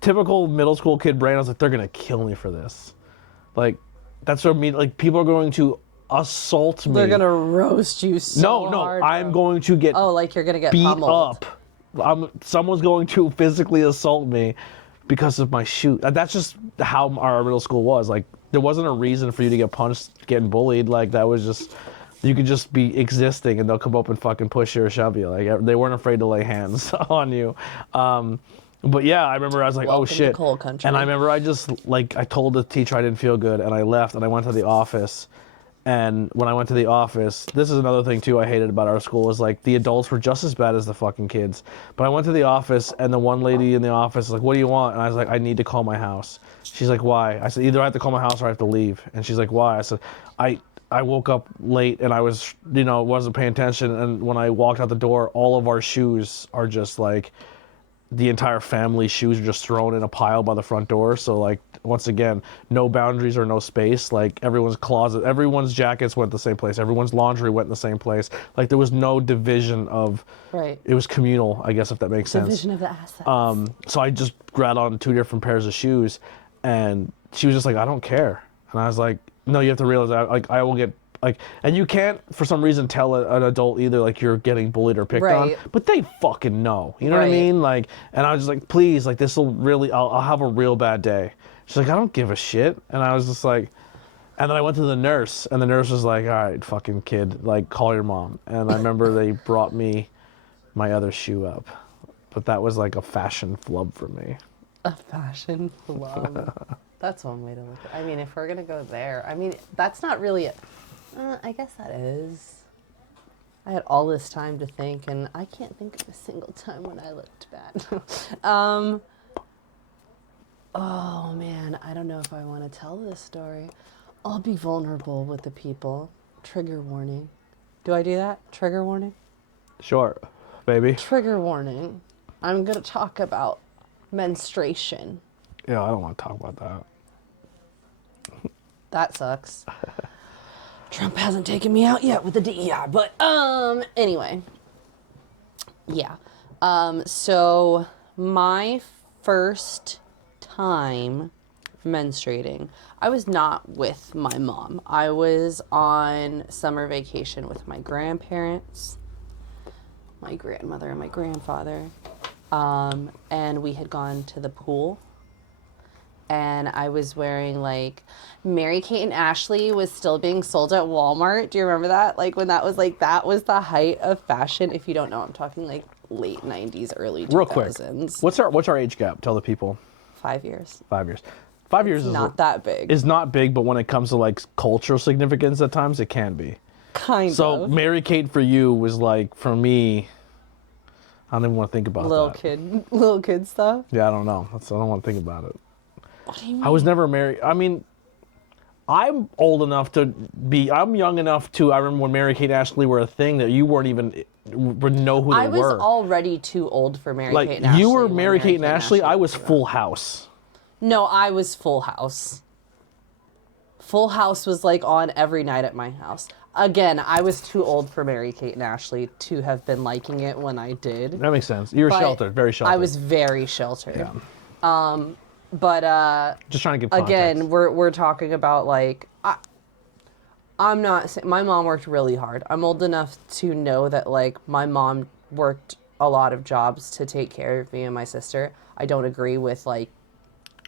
typical middle school kid brain, I was like, they're gonna kill me for this. Like, that's what I mean. Like, people are going to assault me. They're gonna roast you so hard. I'm going to get like you're gonna get beat pummeled. up. Someone's going to physically assault me because of my shoe. That's just how our middle school was. Like, there wasn't a reason for you to get punched, getting bullied. Like, that was just, you could just be existing and they'll come up and fucking push you or shove you. Like, they weren't afraid to lay hands on you. But yeah, I remember I was like, Welcome oh shit. to coal country. And I remember I told the teacher I didn't feel good and I left and I went to the office. And when I went to the office, this is another thing too I hated about our school, is like the adults were just as bad as the fucking kids. But I went to the office and the one lady in the office was like, what do you want? And I was like, I need to call my house. She's like, why? I said, either I have to call my house or I have to leave. And she's like, why? I said, I woke up late and I was, wasn't paying attention. And when I walked out the door, all of our shoes are just like, the entire family's shoes are just thrown in a pile by the front door. So like, once again, no boundaries or no space. Like, everyone's closet, everyone's jackets went the same place. Everyone's laundry went in the same place. Like, there was no division of, right. It was communal, I guess, if that makes sense. Division of the assets. So I just grabbed on 2 different pairs of shoes and she was just like, I don't care. And I was like, no, you have to realize that, I will get, and you can't, for some reason, tell an adult either, like, you're getting bullied or picked on, but they fucking know, you know what I mean? Like, and I was just like, please, like, this will really, I'll have a real bad day. She's like, I don't give a shit. And I was just like, and then I went to the nurse, and the nurse was like, all right, fucking kid, like, call your mom. And I remember they brought me my other shoe up, but that was like a fashion flub for me. A fashion flub. That's one way to look at it. I mean, if we're gonna go there, I mean, that's not really I guess that is. I had all this time to think, and I can't think of a single time when I looked bad. Oh man, I don't know if I want to tell this story. I'll be vulnerable with the people. Trigger warning. Do I do that? Trigger warning? Sure, baby. Trigger warning. I'm gonna talk about menstruation. Yeah, I don't want to talk about that. That sucks. Trump hasn't taken me out yet with the DEI, but anyway. Yeah. So my first time menstruating, I was not with my mom. I was on summer vacation with my grandparents, my grandmother and my grandfather. And we had gone to the pool. And I was wearing like Mary Kate and Ashley was still being sold at Walmart. Do you remember that? Like when that was the height of fashion. If you don't know, I'm talking like late 90s, early 2000s. Real quick, what's our age gap? Tell the people. 5 years. 5 years. 5 years is not that big. Is not big, but when it comes to like cultural significance, at times it can be. Kind of. So Mary Kate for you was like, for me, I don't even want to think about Little kid stuff. Yeah, I don't know. I don't want to think about it. What do you mean? I was never married. I mean, I'm old enough to be. I'm young enough to. I remember when Mary Kate and Ashley were a thing that you would know who they were. I was already too old for Mary Kate and Ashley. You were Mary Kate and Ashley. I was Full House. No, I was Full House. Full House was like on every night at my house. Again, I was too old for Mary Kate and Ashley to have been liking it when I did. That makes sense. You were sheltered, very sheltered. I was very sheltered. Yeah. But just trying to give context. Again, we're talking about like I'm not. My mom worked really hard. I'm old enough to know that like my mom worked a lot of jobs to take care of me and my sister. I don't agree with like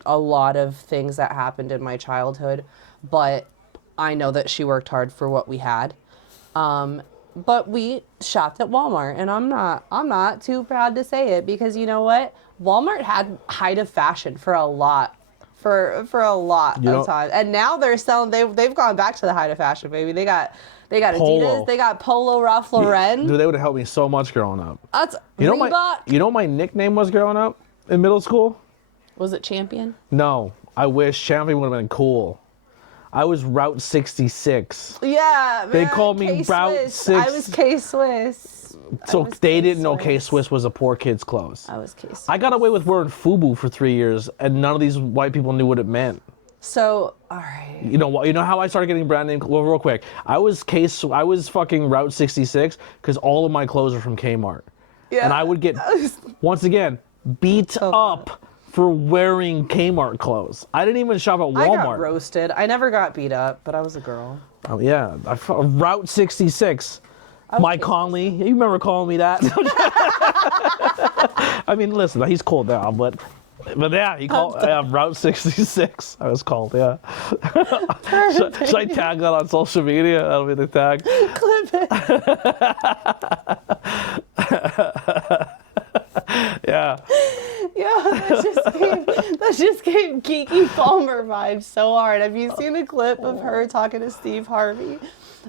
a lot of things that happened in my childhood, but I know that she worked hard for what we had. But we shopped at Walmart, and I'm not too proud to say it because you know what? Walmart had height of fashion for a lot of time, and now they're selling. They've gone back to the height of fashion, baby. They got Adidas, they got Polo, Ralph Lauren. Dude, they would have helped me so much growing up. That's Reebok. You know what my nickname was growing up in middle school? Was it Champion? No, I wish Champion would have been cool. I was Route 66. Yeah, man. They called me Route 6. I was K-Swiss. So they didn't know K-Swiss was a poor kid's clothes. I was K-Swiss. I got away with wearing FUBU for 3 years, and none of these white people knew what it meant. So, all right. You know how I started getting brand name? Well, real quick, I was fucking Route 66 because all of my clothes are from Kmart. Yeah. And I would get, once again, beat up for wearing Kmart clothes. I didn't even shop at Walmart. I got roasted. I never got beat up, but I was a girl. Oh, yeah. Route 66. Mike Conley. You remember calling me that? I mean, listen, he's cool now, but yeah, he called Route 66. I was called, yeah. should I tag that on social media? That'll be the tag. Clip it. Yeah. Yeah, that just gave Kiki Palmer vibes so hard. Have you seen the clip of her talking to Steve Harvey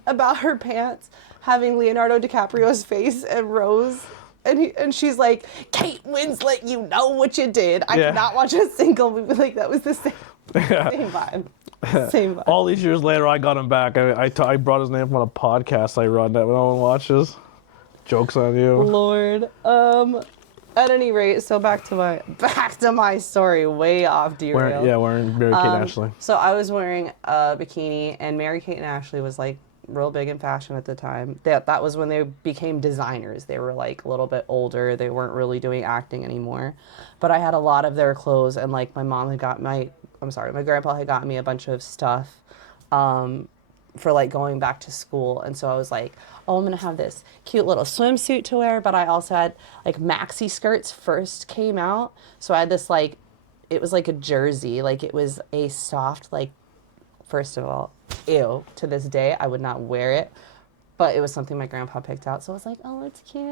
about her pants having Leonardo DiCaprio's face and Rose? And she's like, Kate Winslet, you know what you did. I cannot watch a single movie. Like, that was the same vibe. Same vibe. All these years later, I got him back. I brought his name on a podcast I run that no one watches. Joke's on you. Lord. At any rate, so back to my story, way off derail. Wearing Mary Kate and Ashley. So I was wearing a bikini, and Mary Kate and Ashley was like real big in fashion at the time. That was when they became designers. They were like a little bit older. They weren't really doing acting anymore. But I had a lot of their clothes, and like my grandpa had got me a bunch of stuff for like going back to school. And so I was like, oh, I'm gonna have this cute little swimsuit to wear, but I also had like maxi skirts first came out. So I had this like, it was like a jersey, like it was a soft, like, first of all, ew, to this day, I would not wear it, but it was something my grandpa picked out. So I was like, oh, it's cute.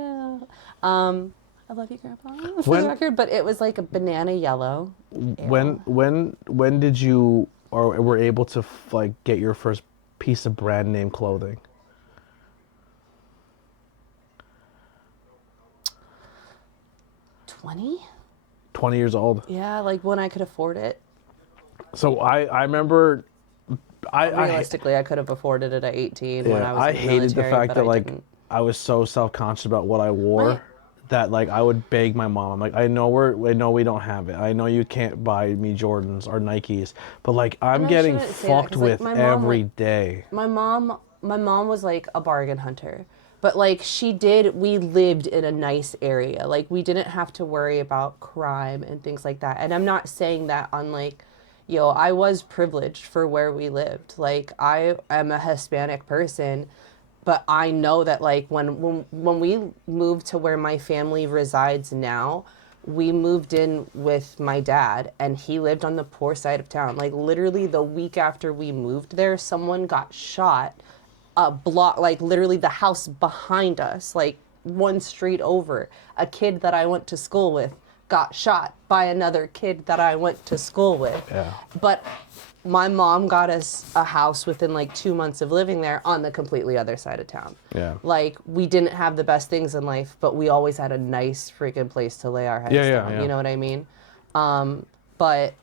I love you, Grandpa, for the record, but it was like a banana yellow. Ew. When did you or were able to like get your first piece of brand name clothing? 20 years old. Yeah, like when I could afford it. So I remember realistically I could have afforded it at 18 when I was in the hated military, the fact that like didn't. I was so self-conscious about what I wore that like I would beg my mom. I'm like, I know we don't have it. I know you can't buy me Jordans or Nikes, but like I'm getting fucked with every day. My mom was like a bargain hunter. But like we lived in a nice area. Like we didn't have to worry about crime and things like that. And I'm not saying that on like, I was privileged for where we lived. Like I am a Hispanic person, but I know that like when we moved to where my family resides now, we moved in with my dad and he lived on the poor side of town. Like literally the week after we moved there, someone got shot a block, like literally the house behind us, like one street over. A kid that I went to school with got shot by another kid that I went to school with. Yeah. But my mom got us a house within like 2 months of living there on the completely other side of town. Yeah. Like we didn't have the best things in life, but we always had a nice freaking place to lay our heads down. Yeah. You know what I mean? But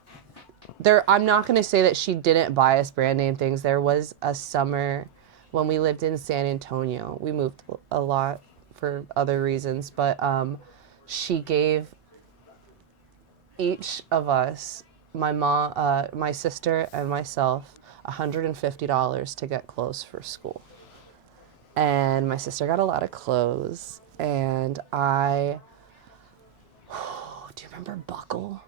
I'm not going to say that she didn't buy us brand name things. There was a summer when we lived in San Antonio. We moved a lot for other reasons, but she gave each of us, my mom, my sister, and myself, $150 to get clothes for school. And my sister got a lot of clothes, and do you remember Buckle?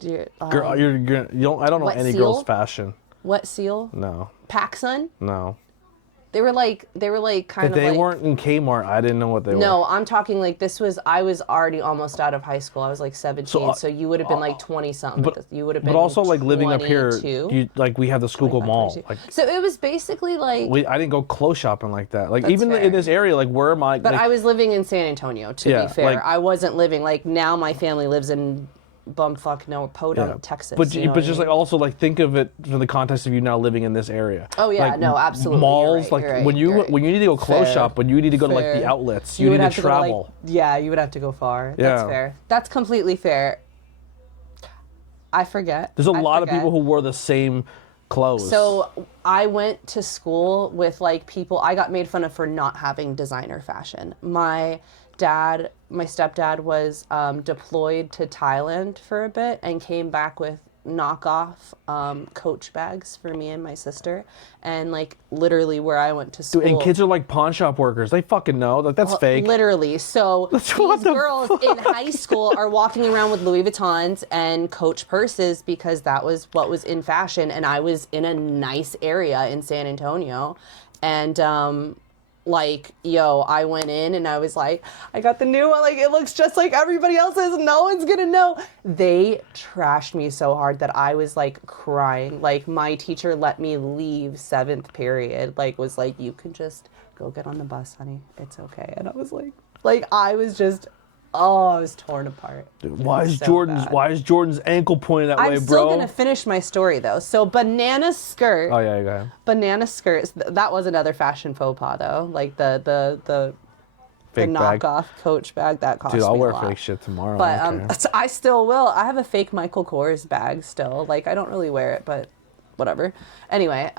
Girl, you don't. I don't know Wet any Seal? girl's fashion. Wet Seal? No. PacSun? No. They were like kind If of they like, weren't in Kmart, I didn't know what they were. No, I'm talking like I was already almost out of high school. I was like 17, so you would have been like 20 something. But You would have been. But also like living up here, 22. we have the Schuylkill Mall. 22. Like So it was basically like. I didn't go clothes shopping like that. Like That's even fair. in this area, like where am I? But like, I was living in San Antonio, to Yeah, be fair. like- I wasn't living like now. My family lives in Podunk, Texas. But you know but what I just mean? like also like think of it from the context of you now living in this area. Oh, yeah, Like, no, absolutely. Malls, You're right, when you need to go clothes Fair. shop, when you need to go to like the Fair. outlets, you would need have to go, like- travel. yeah, you would have to go far. That's Yeah. fair. That's completely fair. I forget. There's a I lot of forget. people who wore the same clothes. So I went to school with like people. I got made fun of for not having designer fashion. My stepdad was deployed to Thailand for a bit and came back with knockoff Coach bags for me and my sister, and like literally where I went to school. Dude, and kids are like pawn shop workers. They fucking know. Like that's fake. Literally. So What these the girls in high school are walking around with Louis Vuittons and Coach purses because that was what was in fashion. And I was in a nice area in San Antonio. And I went in and I was like, I got the new one. Like, it looks just like everybody else's. No one's going to know. They trashed me so hard that I was like crying. Like, my teacher let me leave 7th period. Like, was like, you can just go get on the bus, honey. It's okay. And I was like, I was just, I was torn apart. Dude, why is so bad. Jordan's ankle pointed that way, I'm bro? still going to finish my story, though. So, banana skirt. Oh yeah, go ahead. Banana skirts. That was another fashion faux pas, though. Like the Fake bag. knockoff Coach bag that cost Dude, I'll me wear a lot. fake shit tomorrow. But I don't care. I still will. I have a fake Michael Kors bag still. Like, I don't really wear it, but whatever. Anyway,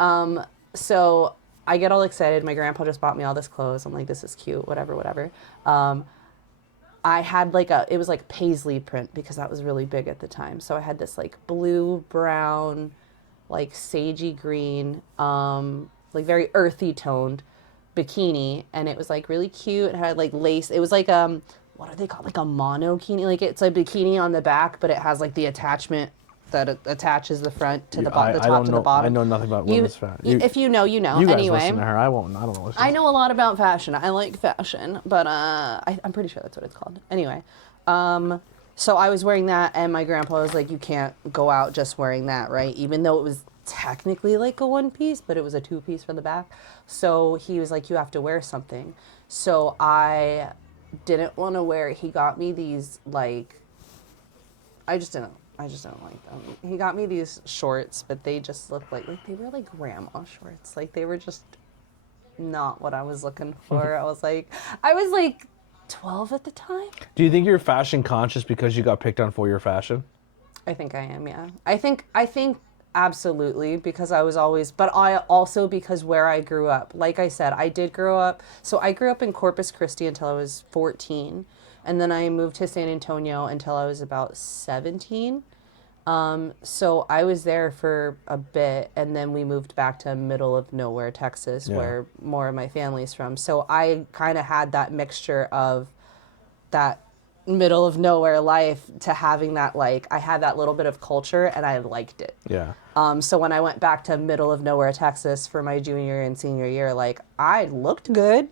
so I get all excited. My grandpa just bought me all this clothes. I'm like, this is cute. Whatever. I had it was like paisley print because that was really big at the time. So I had this like blue, brown, like sagey green, like very earthy toned bikini, and it was like really cute. It had like lace. It was like what are they called? Like a monokini. Like it's a bikini on the back, but it has like the attachment that attaches the front to the top to the bottom. I know nothing about women's fashion. If you know, you know. You guys Anyway, listen to her. I won't. I don't know. What I know a lot about fashion. I like fashion, but I'm pretty sure that's what it's called. Anyway, so I was wearing that, and my grandpa was like, "You can't go out just wearing that, right?" Even though it was technically like a one piece, but it was a 2-piece for the back. So he was like, "You have to wear something." So I didn't want to wear. He got me these like. I just don't like them. He got me these shorts, but they just looked like they were like grandma shorts. Like they were just not what I was looking for. I was like 12 at the time. Do you think you're fashion conscious because you got picked on for your fashion? I think I am, yeah. I think absolutely, because I was always, but I also because where I grew up. Like I said, I did grow up. So I grew up in Corpus Christi until I was 14. And then I moved to San Antonio until I was about 17. So I was there for a bit, and then we moved back to middle of nowhere, Texas, where more of my family's from. So I kind of had that mixture of that middle of nowhere life to having that, like, I had that little bit of culture and I liked it. Yeah. So when I went back to middle of nowhere, Texas for my junior and senior year, like, I looked good,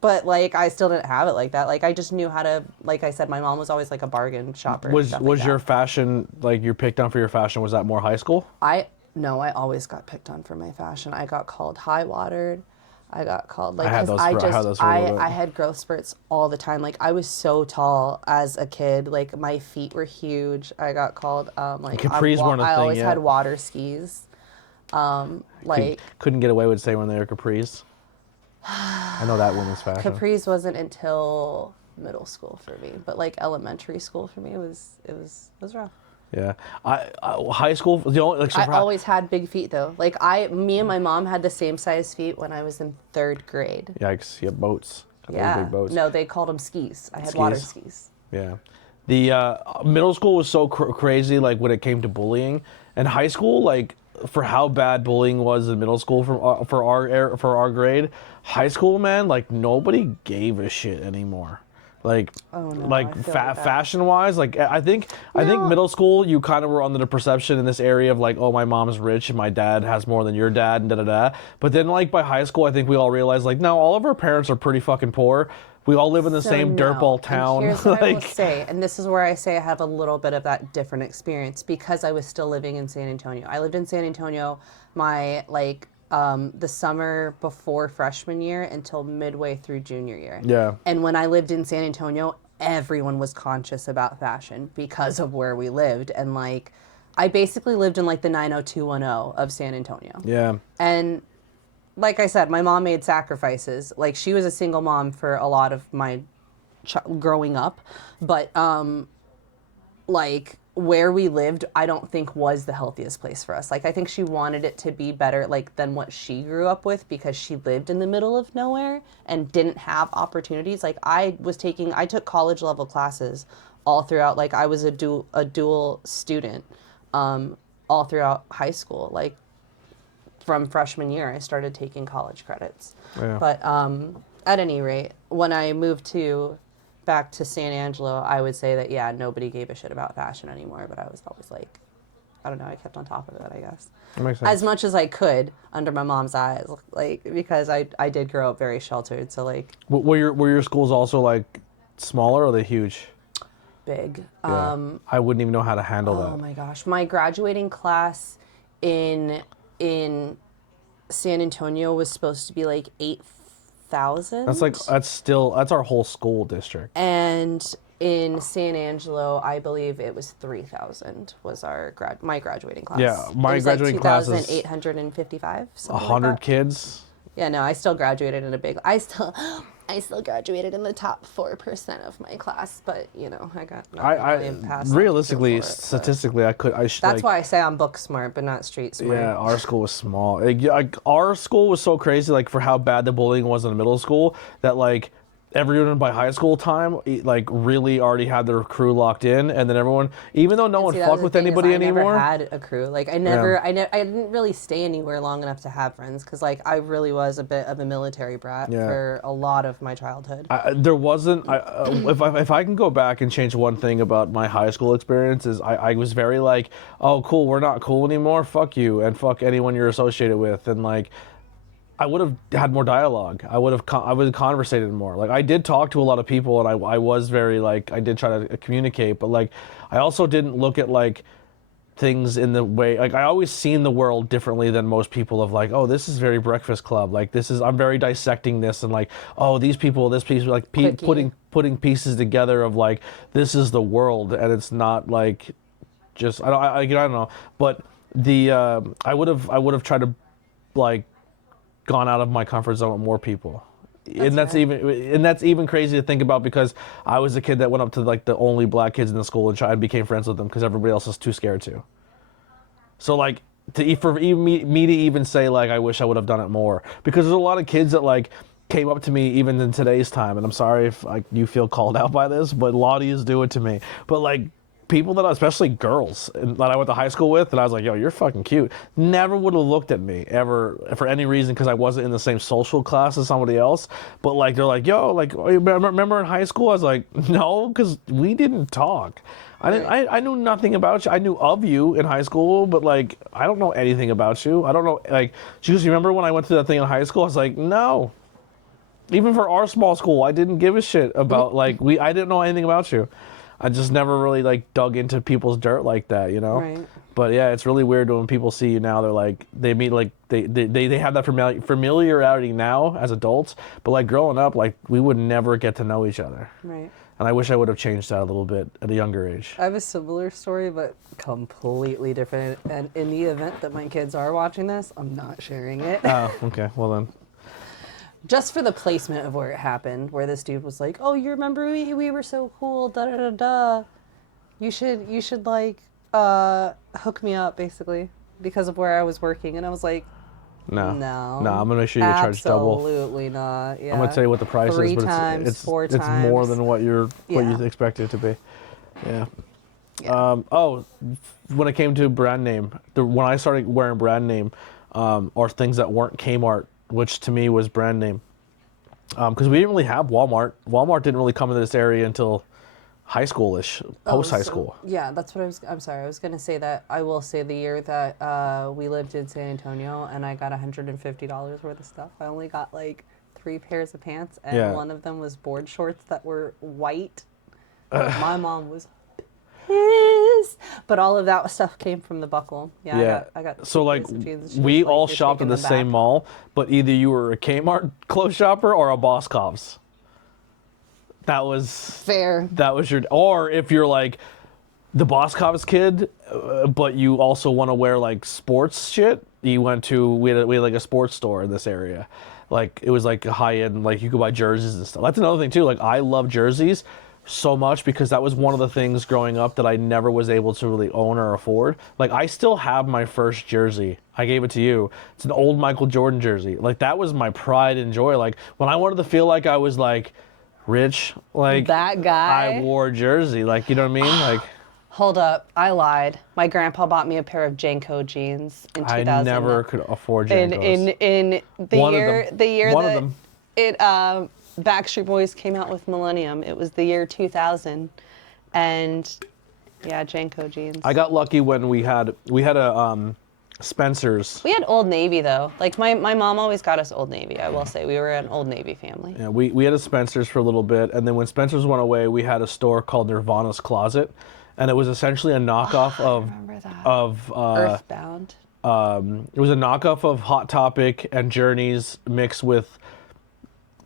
but like I still didn't have it like that. Like I just knew how to, like I said, my mom was always like a bargain shopper. Was like your fashion, like you're picked on for your fashion, was that more high school? No, I always got picked on for my fashion. I got called high watered. I got called like I had those for a little bit. I had growth spurts all the time. Like I was so tall as a kid. Like my feet were huge. I got called like Capris weren't a thing I always yet. had water skis. Like couldn't get away with saying when they were capris. I know that women's fashion. Capris wasn't until middle school for me, but like elementary school for me was rough. Yeah, I high school. The only like I always had big feet though. Like me and my mom had the same size feet when I was in 3rd grade. Yikes! You have boats. Yeah. Big boats. No, they called them skis. I had water skis. Yeah. The middle school was so crazy. Like when it came to bullying, and high school, like for how bad bullying was in middle school for our grade, high school, man, like nobody gave a shit anymore. Like, fashion wise, like I think middle school you kind of were under the perception in this area of like, oh, my mom's rich and my dad has more than your dad and da da da. But then like by high school, I think we all realized like, no, all of our parents are pretty fucking poor. We all live in the same dirtball town. And here's what I will say, and this is where I say I have a little bit of that different experience because I was still living in San Antonio. I lived in San Antonio my the summer before freshman year until midway through junior year. Yeah. And when I lived in San Antonio, everyone was conscious about fashion because of where we lived. And like, I basically lived in like the 90210 of San Antonio. Yeah. And like I said, my mom made sacrifices. Like she was a single mom for a lot of my growing up. But like where we lived, I don't think was the healthiest place for us. Like, I think she wanted it to be better, like, than what she grew up with because she lived in the middle of nowhere and didn't have opportunities. Like, I took college level classes all throughout. Like, I was a dual student all throughout high school. Like, from freshman year, I started taking college credits. Yeah. But at any rate, when I moved back to San Angelo, I would say that, yeah, nobody gave a shit about fashion anymore, but I was always like, I don't know, I kept on top of it, I guess. That makes sense. As much as I could under my mom's eyes, like, because I did grow up very sheltered, so like. Were your schools also like smaller or are they huge? Big. Yeah. I wouldn't even know how to handle that. Oh my gosh. My graduating class in San Antonio was supposed to be like 8,000. That's our whole school district. And in San Angelo, I believe it was 3,000 was my graduating class. Yeah, my graduating class is 2,855. 100 like kids. Yeah, no, I still graduated in I still graduated in the top 4% of my class, but you know, I got past realistically, statistically, That's why I say I'm book smart, but not street smart. Yeah, our school was small. Our school was so crazy, like for how bad the bullying was in the middle school, that like everyone by high school time like really already had their crew locked in, and then everyone, even though no one fucked with anybody anymore. I never had a crew. Like I didn't really stay anywhere long enough to have friends because like I really was a bit of a military brat for a lot of my childhood. There wasn't. If I can go back and change one thing about my high school experience is I was very like, oh cool, we're not cool anymore. Fuck you and fuck anyone you're associated with, and like. I would have had more dialogue. I would have conversated more. Like I did talk to a lot of people, and I was very like I did try to communicate, but like I also didn't look at like things in the way like I always seen the world differently than most people of like, oh, this is very Breakfast Club. Like I'm very dissecting this and like, oh, this piece like putting pieces together of like this is the world, and it's not like just I don't know. But I would have tried to like. Gone out of my comfort zone with more people. That's even crazy to think about because I was a kid that went up to like the only black kids in the school and became friends with them because everybody else was too scared to. So like for me to even say like I wish I would have done it more because there's a lot of kids that like came up to me even in today's time, and I'm sorry if like you feel called out by this, but Lottie is doing it to me. But like people that, especially girls that I went to high school with, and I was like, yo, you're fucking cute. Never would have looked at me ever for any reason because I wasn't in the same social class as somebody else. But like, they're like, yo, like, oh, you remember in high school? I was like, no, because we didn't talk. I knew nothing about you. I knew of you in high school, but like, I don't know anything about you. I don't know, like, you remember when I went to that thing in high school? I was like, no. Even for our small school, I didn't give a shit about, like, I didn't know anything about you. I just never really, like, dug into people's dirt like that, you know? Right. But yeah, it's really weird when people see you now, they're like, they meet, like, they have that familiarity now as adults, but like growing up, like, we would never get to know each other. Right. And I wish I would have changed that a little bit at a younger age. I have a similar story, but completely different. And in the event that my kids are watching this, I'm not sharing it. Oh, okay. Well then. Just for the placement of where it happened, where this dude was like, "Oh, you remember we were so cool, da da da da. You should like hook me up, basically, because of where I was working." And I was like, No, I'm gonna make sure you get charged double. Absolutely not. Yeah. I'm gonna tell you what the price Three is, but times, it's four it's times. more than what you Yeah. expect it to be. Yeah. Yeah. When it came to brand name, when I started wearing brand name, or things that weren't Kmart, which to me was brand name, because we didn't really have Walmart. Walmart didn't really come into this area until high schoolish, post high school. Yeah, that's what I'm sorry. I was going to say that I will say the year that we lived in San Antonio and I got $150 worth of stuff. I only got like 3 pairs of pants, and Yeah. one of them was board shorts that were white. My mom was pissed. But all of that stuff came from the buckle. Yeah. I got so 2 like pairs of jeans. She we was like, all "You're shopped at taking the them same back." mall, but either you were a Kmart clothes shopper or a Boscov's. That was Fair. That was your, or if you're like the Boscov's kid, but you also want to wear like sports shit, you went to, we had like a sports store in this area. Like it was like a high end, like you could buy jerseys and stuff. That's another thing too. Like I love jerseys so much because that was one of the things growing up that I never was able to really own or afford. Like I still have my first jersey. I gave it to you. It's an old Michael Jordan jersey. Like that was my pride and joy. Like when I wanted to feel like I was like rich, like That guy. I wore a jersey. Like, you know what I mean? Like Hold up, I lied. My grandpa bought me a pair of Janko jeans in 2000. I never could afford Jankos. In the One of year them. the year One of that them. it Backstreet Boys came out with Millennium. It was the year 2000, and yeah, Janko jeans. I got lucky when we had a Spencer's. We had Old Navy though. Like my mom always got us Old Navy. I will say we were an Old Navy family. Yeah, we had a Spencer's for a little bit, and then when Spencer's went away, we had a store called Nirvana's Closet, and it was essentially a knockoff Remember that? Earthbound. It was a knockoff of Hot Topic and Journeys mixed with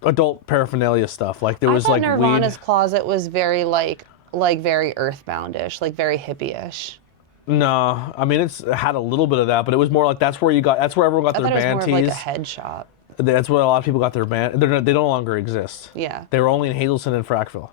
adult paraphernalia stuff. Like there was I thought like Nirvana's weed. Closet was very like very Earthbound-ish, like very hippie-ish. No, I mean it had a little bit of that, but it was more like that's where everyone got I their thought it was band more of tees. like a head shop. That's where a lot of people got their band. They no longer exist. Yeah. They were only in Hazelton and Frackville.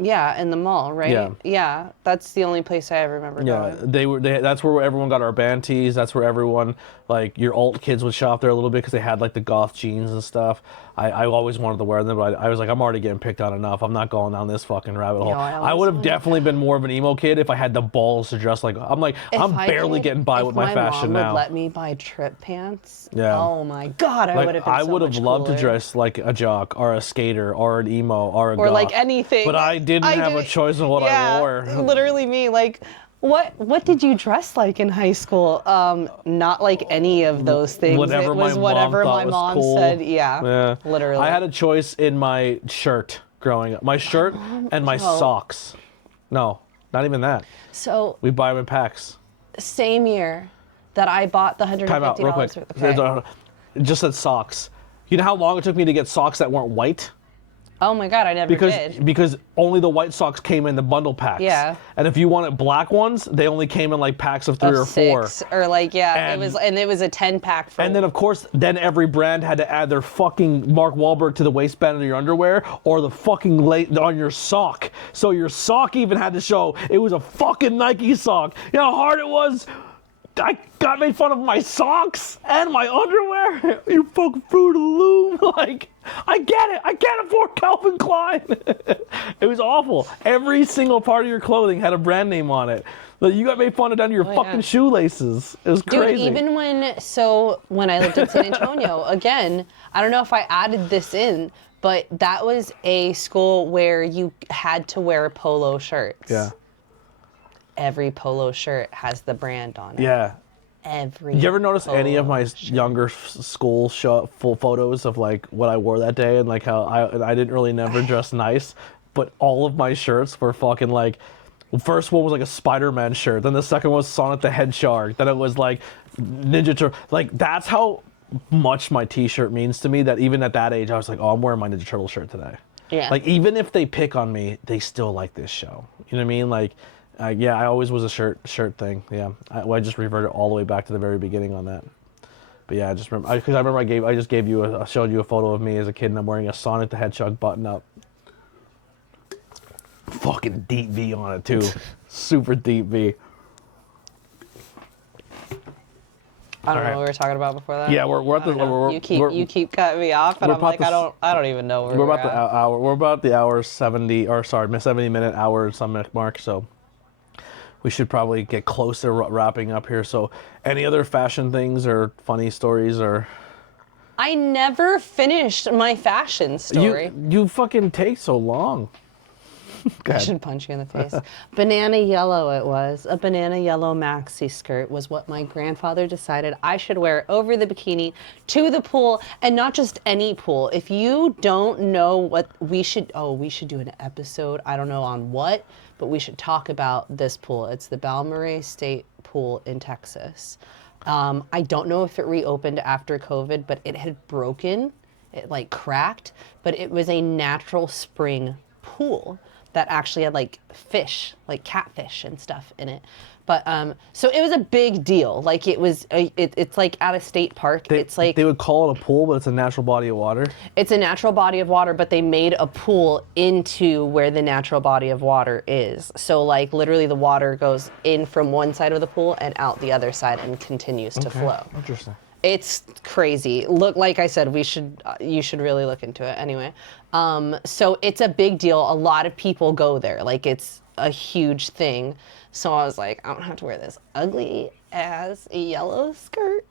Yeah, in the mall, right? Yeah. Yeah, that's the only place I ever remember Yeah, going. that's where everyone got our band tees. That's where everyone, like, your alt kids would shop there a little bit because they had, like, the goth jeans and stuff. I always wanted to wear them, but I was like, I'm already getting picked on enough. I'm not going down this fucking rabbit hole. Yo, I I always would have wanted definitely been more of an emo kid if I had the balls to dress like, I'm barely getting by with my fashion If my mom now. would let me buy trip pants, Yeah. oh my God, I Like, would have been I so would have much loved to cooler. dress like a jock or a skater or an emo or a Or goth. like anything. But I didn't have a choice in what I wore. Literally me, like, what did you dress like in high school? Not like any of those things. Whatever It was my mom whatever thought my was mom cool. said. Yeah, Yeah. literally. I had a choice in my shirt growing up. My shirt and my socks. No, not even that. So We buy them in packs. same year that I bought the $150 Time out, real quick. worth. It just said socks. You know how long it took me to get socks that weren't white? Oh my God, I never did. Because only the white socks came in the bundle packs. Yeah. And if you wanted black ones, they only came in like packs of 3 or 4. 6 or like And- it was a 10-pack for. And then, of course, then every brand had to add their fucking Mark Wahlberg to the waistband of your underwear or the fucking on your sock. So your sock even had to show it was a fucking Nike sock. You know how hard it was? I got made fun of my socks and my underwear. You fucking Fruit of the Loom. Like, I get it. I can't afford Calvin Klein. It was awful. Every single part of your clothing had a brand name on it. Like, you got made fun of down to your fucking shoelaces. It was crazy. Dude, even when I lived in San Antonio, again, I don't know if I added this in, but that was a school where you had to wear polo shirts. Yeah. Every polo shirt has the brand on it. Yeah. Every. You ever notice any of my younger school full photos of like what I wore that day and like how I didn't really never dress nice, but all of my shirts were fucking like, first one was like a Spider-Man shirt, then the second one was Sonic the Hedgehog, then it was like Ninja Turtle. Like, that's how much my t-shirt means to me, that even at that age I was like, oh, I'm wearing my Ninja Turtle shirt today. Yeah. Like, even if they pick on me, they still like this show. You know what I mean? Like, yeah, I always was a shirt thing. Yeah, I just reverted all the way back to the very beginning on that. But yeah, I just remember because I remember I just gave you I showed you a photo of me as a kid and I'm wearing a Sonic the Hedgehog button up. Fucking deep V on it too, super deep V. I don't know what we were talking about before that. Yeah, we're at the you keep cutting me off, and I'm like, I don't even know where we're about the hour. We're about the hour 70 minute hour some mark. So we should probably get close to wrapping up here. So, any other fashion things or funny stories or? I never finished my fashion story. You fucking take so long. I should punch you in the face. Banana yellow it was. A banana yellow maxi skirt was what my grandfather decided I should wear over the bikini to the pool, and not just any pool. If you don't know what we should do an episode, I don't know on what, but we should talk about this pool. It's the Balmorhea State Pool in Texas. I don't know if it reopened after COVID, but it had broken. It like cracked, but it was a natural spring pool that actually had like fish, like catfish and stuff in it. But so it was a big deal. Like it was, it's like at a state park. It's like they would call it a pool, but it's a natural body of water. It's a natural body of water, but they made a pool into where the natural body of water is. So like literally the water goes in from one side of the pool and out the other side and continues to flow. Interesting. It's crazy. Look, like I said, you should really look into it. Anyway, so it's a big deal. A lot of people go there. Like it's a huge thing. So I was like, I don't have to wear this ugly ass yellow skirt.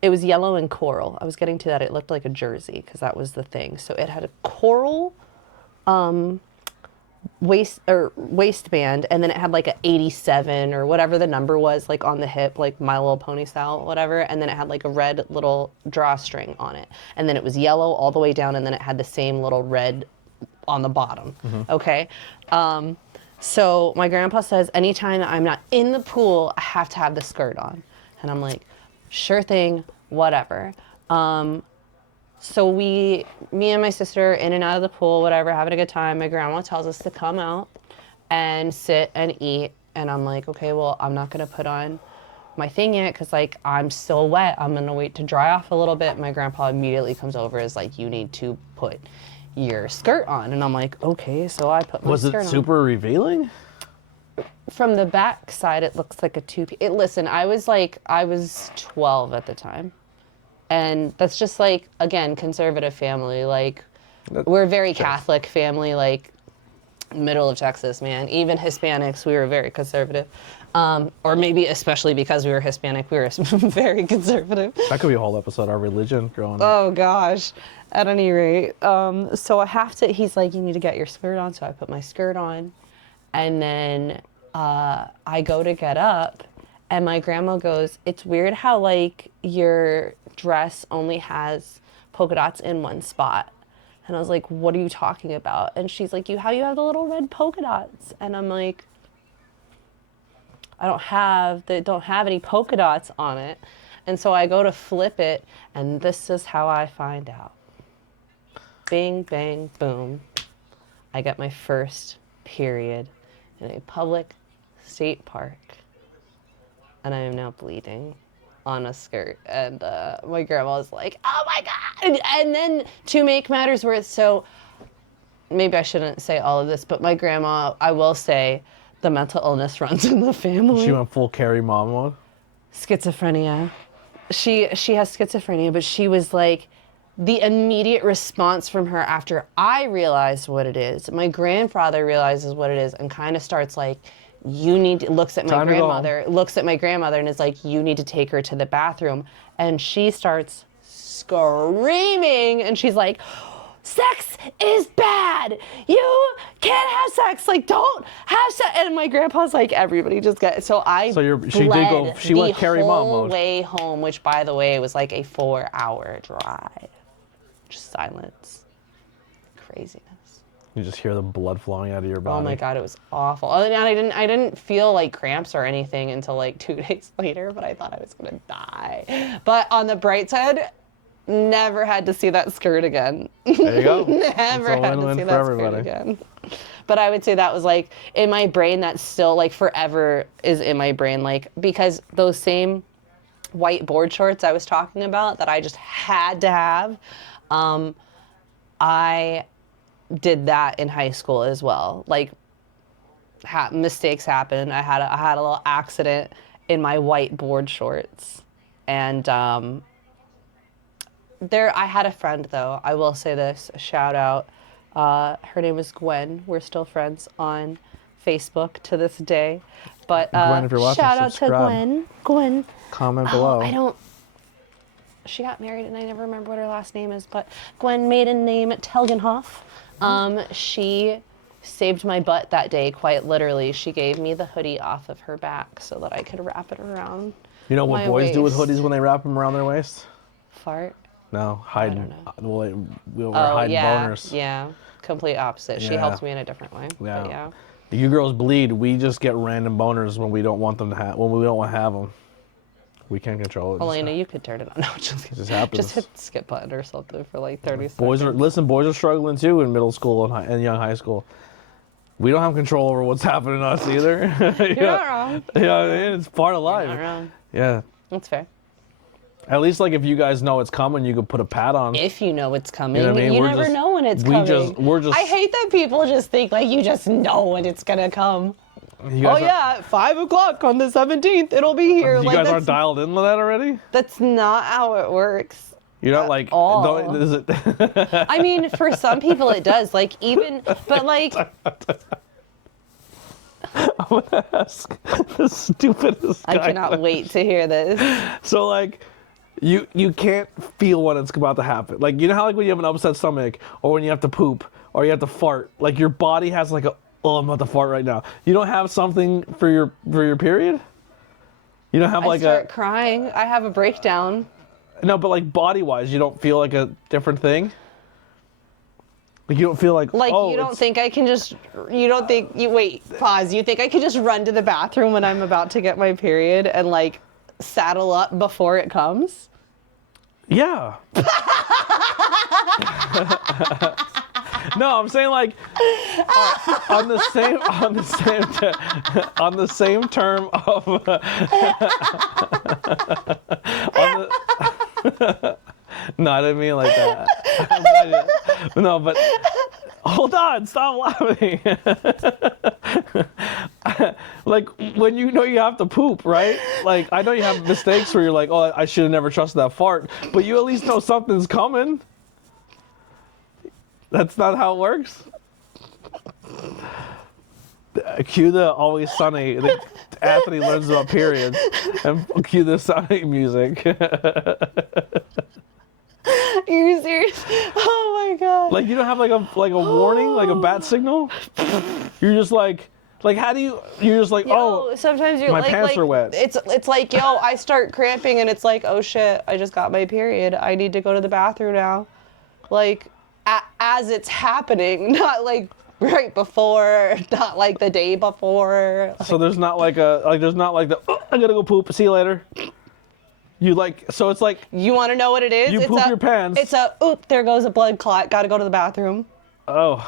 It was yellow and coral. I was getting to that. It looked like a jersey because that was the thing. So it had a coral waistband, and then it had like a 87 or whatever the number was, like on the hip, like My Little Pony style, whatever. And then it had like a red little drawstring on it. And then it was yellow all the way down, and then it had the same little red on the bottom. Okay. So my grandpa says anytime that I'm not in the pool, I have to have the skirt on. And I'm like, sure thing, whatever. So me and my sister in and out of the pool, whatever, having a good time. My grandma tells us to come out and sit and eat. And I'm like, okay, well, I'm not going to put on my thing yet because, like, I'm still wet. I'm going to wait to dry off a little bit. My grandpa immediately comes over and is like, you need to put your skirt on. And I'm like, okay, so I put my skirt on. Was it super revealing? From the back side, it looks like a two-piece. Listen, I was 12 at the time. And that's just like, again, conservative family. Like, we're a very Catholic family, like, middle of Texas, man. Even Hispanics, we were very conservative. Or maybe especially because we were Hispanic, we were very conservative. That could be a whole episode, our religion growing up. Oh, gosh. At any rate. So I have to, he's like, you need to get your skirt on. So I put my skirt on. And then I go to get up. And my grandma goes, it's weird how, like, your dress only has polka dots in one spot. And I was like, what are you talking about? And she's like, how you have the little red polka dots? And I'm like, they don't have any polka dots on it. And so I go to flip it, and this is how I find out. Bing, bang, boom. I get my first period in a public state park. And I am now bleeding on a skirt. And my grandma was like, oh my God. And then to make matters worse, so maybe I shouldn't say all of this, but my grandma, I will say, the mental illness runs in the family. She went full Carrie mom mode? schizophrenia. She has schizophrenia, but she was like, the immediate response from her after I realized what it is, my grandfather realizes what it is and kind of starts like, looks at my grandmother and is like, you need to take her to the bathroom. And she starts screaming and she's like, sex is bad. You can't have sex. Like, don't have sex. And my grandpa's like, everybody just get. So she went carry mom mode. Way home, which by the way was like a 4-hour drive. Just silence. Craziness. You just hear the blood flowing out of your body. Oh my God, it was awful. And I didn't feel like cramps or anything until like 2 days later, but I thought I was gonna die. But on the bright side, never had to see that skirt again. There you go. Never had to see that skirt again. But I would say that was like in my brain, that still like forever is in my brain, like because those same white board shorts I was talking about that I just had to have, I did that in high school as well. Like mistakes happened. I had a little accident in my white board shorts, and I had a friend though. I will say this, a shout out. Her name is Gwen. We're still friends on Facebook to this day. But Gwen, if you're watching, shout out subscribe. to Gwen. Comment below. She got married and I never remember what her last name is, but Gwen, maiden name Telgenhoff. She saved my butt that day, quite literally. She gave me the hoodie off of her back so that I could wrap it around. You know what boys do with hoodies when they wrap them around their waist? Fart? No, hide. Boners. Yeah, complete opposite. She helps me in a different way. Yeah. But yeah. You girls bleed. We just get random boners when we don't want them to have. When we don't want to have them. We can't control it. Elena, you could turn it on. No, just kidding. It just happens. Just hit the skip button or something for like 30 Boys are struggling too in middle school and young high school. We don't have control over what's happening to us either. You're not wrong. Yeah, it's part of life. You're not wrong. Yeah. That's fair. At least like if you guys know it's coming, you could put a pad on. If you know it's coming, You know what I mean? you never know when it's coming. I hate that people just think like you just know when it's gonna come. At 5 o'clock on the 17th, it'll be here. You guys aren't dialed in with that already? That's not how it works. You're not like, is it? I mean, for some people it does. Like even, but like. I'm gonna ask the stupidest guy. I cannot wait to hear this. So like, you can't feel when it's about to happen. Like, you know how like when you have an upset stomach or when you have to poop or you have to fart, like your body has like I'm about to fart right now. You don't have something for your period? You don't have like I start crying. I have a breakdown. No, but like body wise, you don't feel like a different thing? Like you don't feel like you don't think I can just pause. You think I could just run to the bathroom when I'm about to get my period and like saddle up before it comes? Yeah. No, I'm saying like on the same term of no, I didn't mean like that. No, but hold on, stop laughing. Like when you know you have to poop, right? Like I know you have mistakes where you're like, oh, I should have never trusted that fart, but you at least know something's coming. That's not how it works. Cue the Always Sunny. Anthony learns about periods, and cue the Sunny music. You're serious? Oh my god! Like you don't have like a warning, like a bat signal. You're just like how do you? You're just like sometimes you're my pants are wet. It's like I start cramping and it's like oh shit, I just got my period. I need to go to the bathroom now. Like as it's happening, not like right before, not like the day before. So there's not like there's not like the I gotta go poop. See you later. You like so it's like you want to know what it is? You poop your pants. It's there goes a blood clot. Got to go to the bathroom. Oh.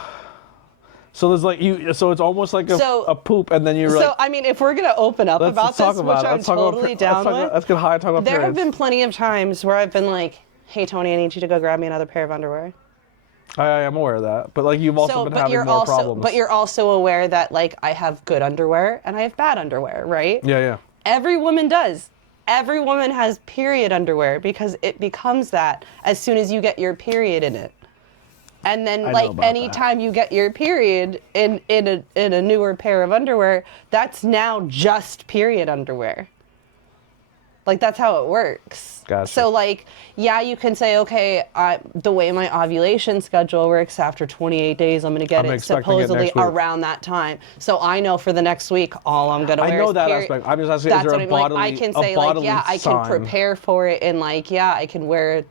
So there's like so it's almost like a poop, and then you're like. So I mean, if we're gonna open up about this, which I'm totally down with, let's get high. Talk about there have been plenty of times where I've been like, "Hey Tony, I need you to go grab me another pair of underwear." I am aware of that, but like you've also been having more problems. But you're also aware that like I have good underwear and I have bad underwear, right? Yeah. Every woman does. every woman has period underwear because it becomes that as soon as you get your period in it. And then like anytime you get your period in a newer pair of underwear, that's now just period underwear. Like, that's how it works. Gotcha. So, like, yeah, you can say, okay, the way my ovulation schedule works, after 28 days, I'm going to get it supposedly around that time. So I know for the next week, all I'm going to wear is period. I know that aspect. I'm just asking, is there a bodily I can say, like, yeah, I can prepare for it, and, like, yeah, I can wear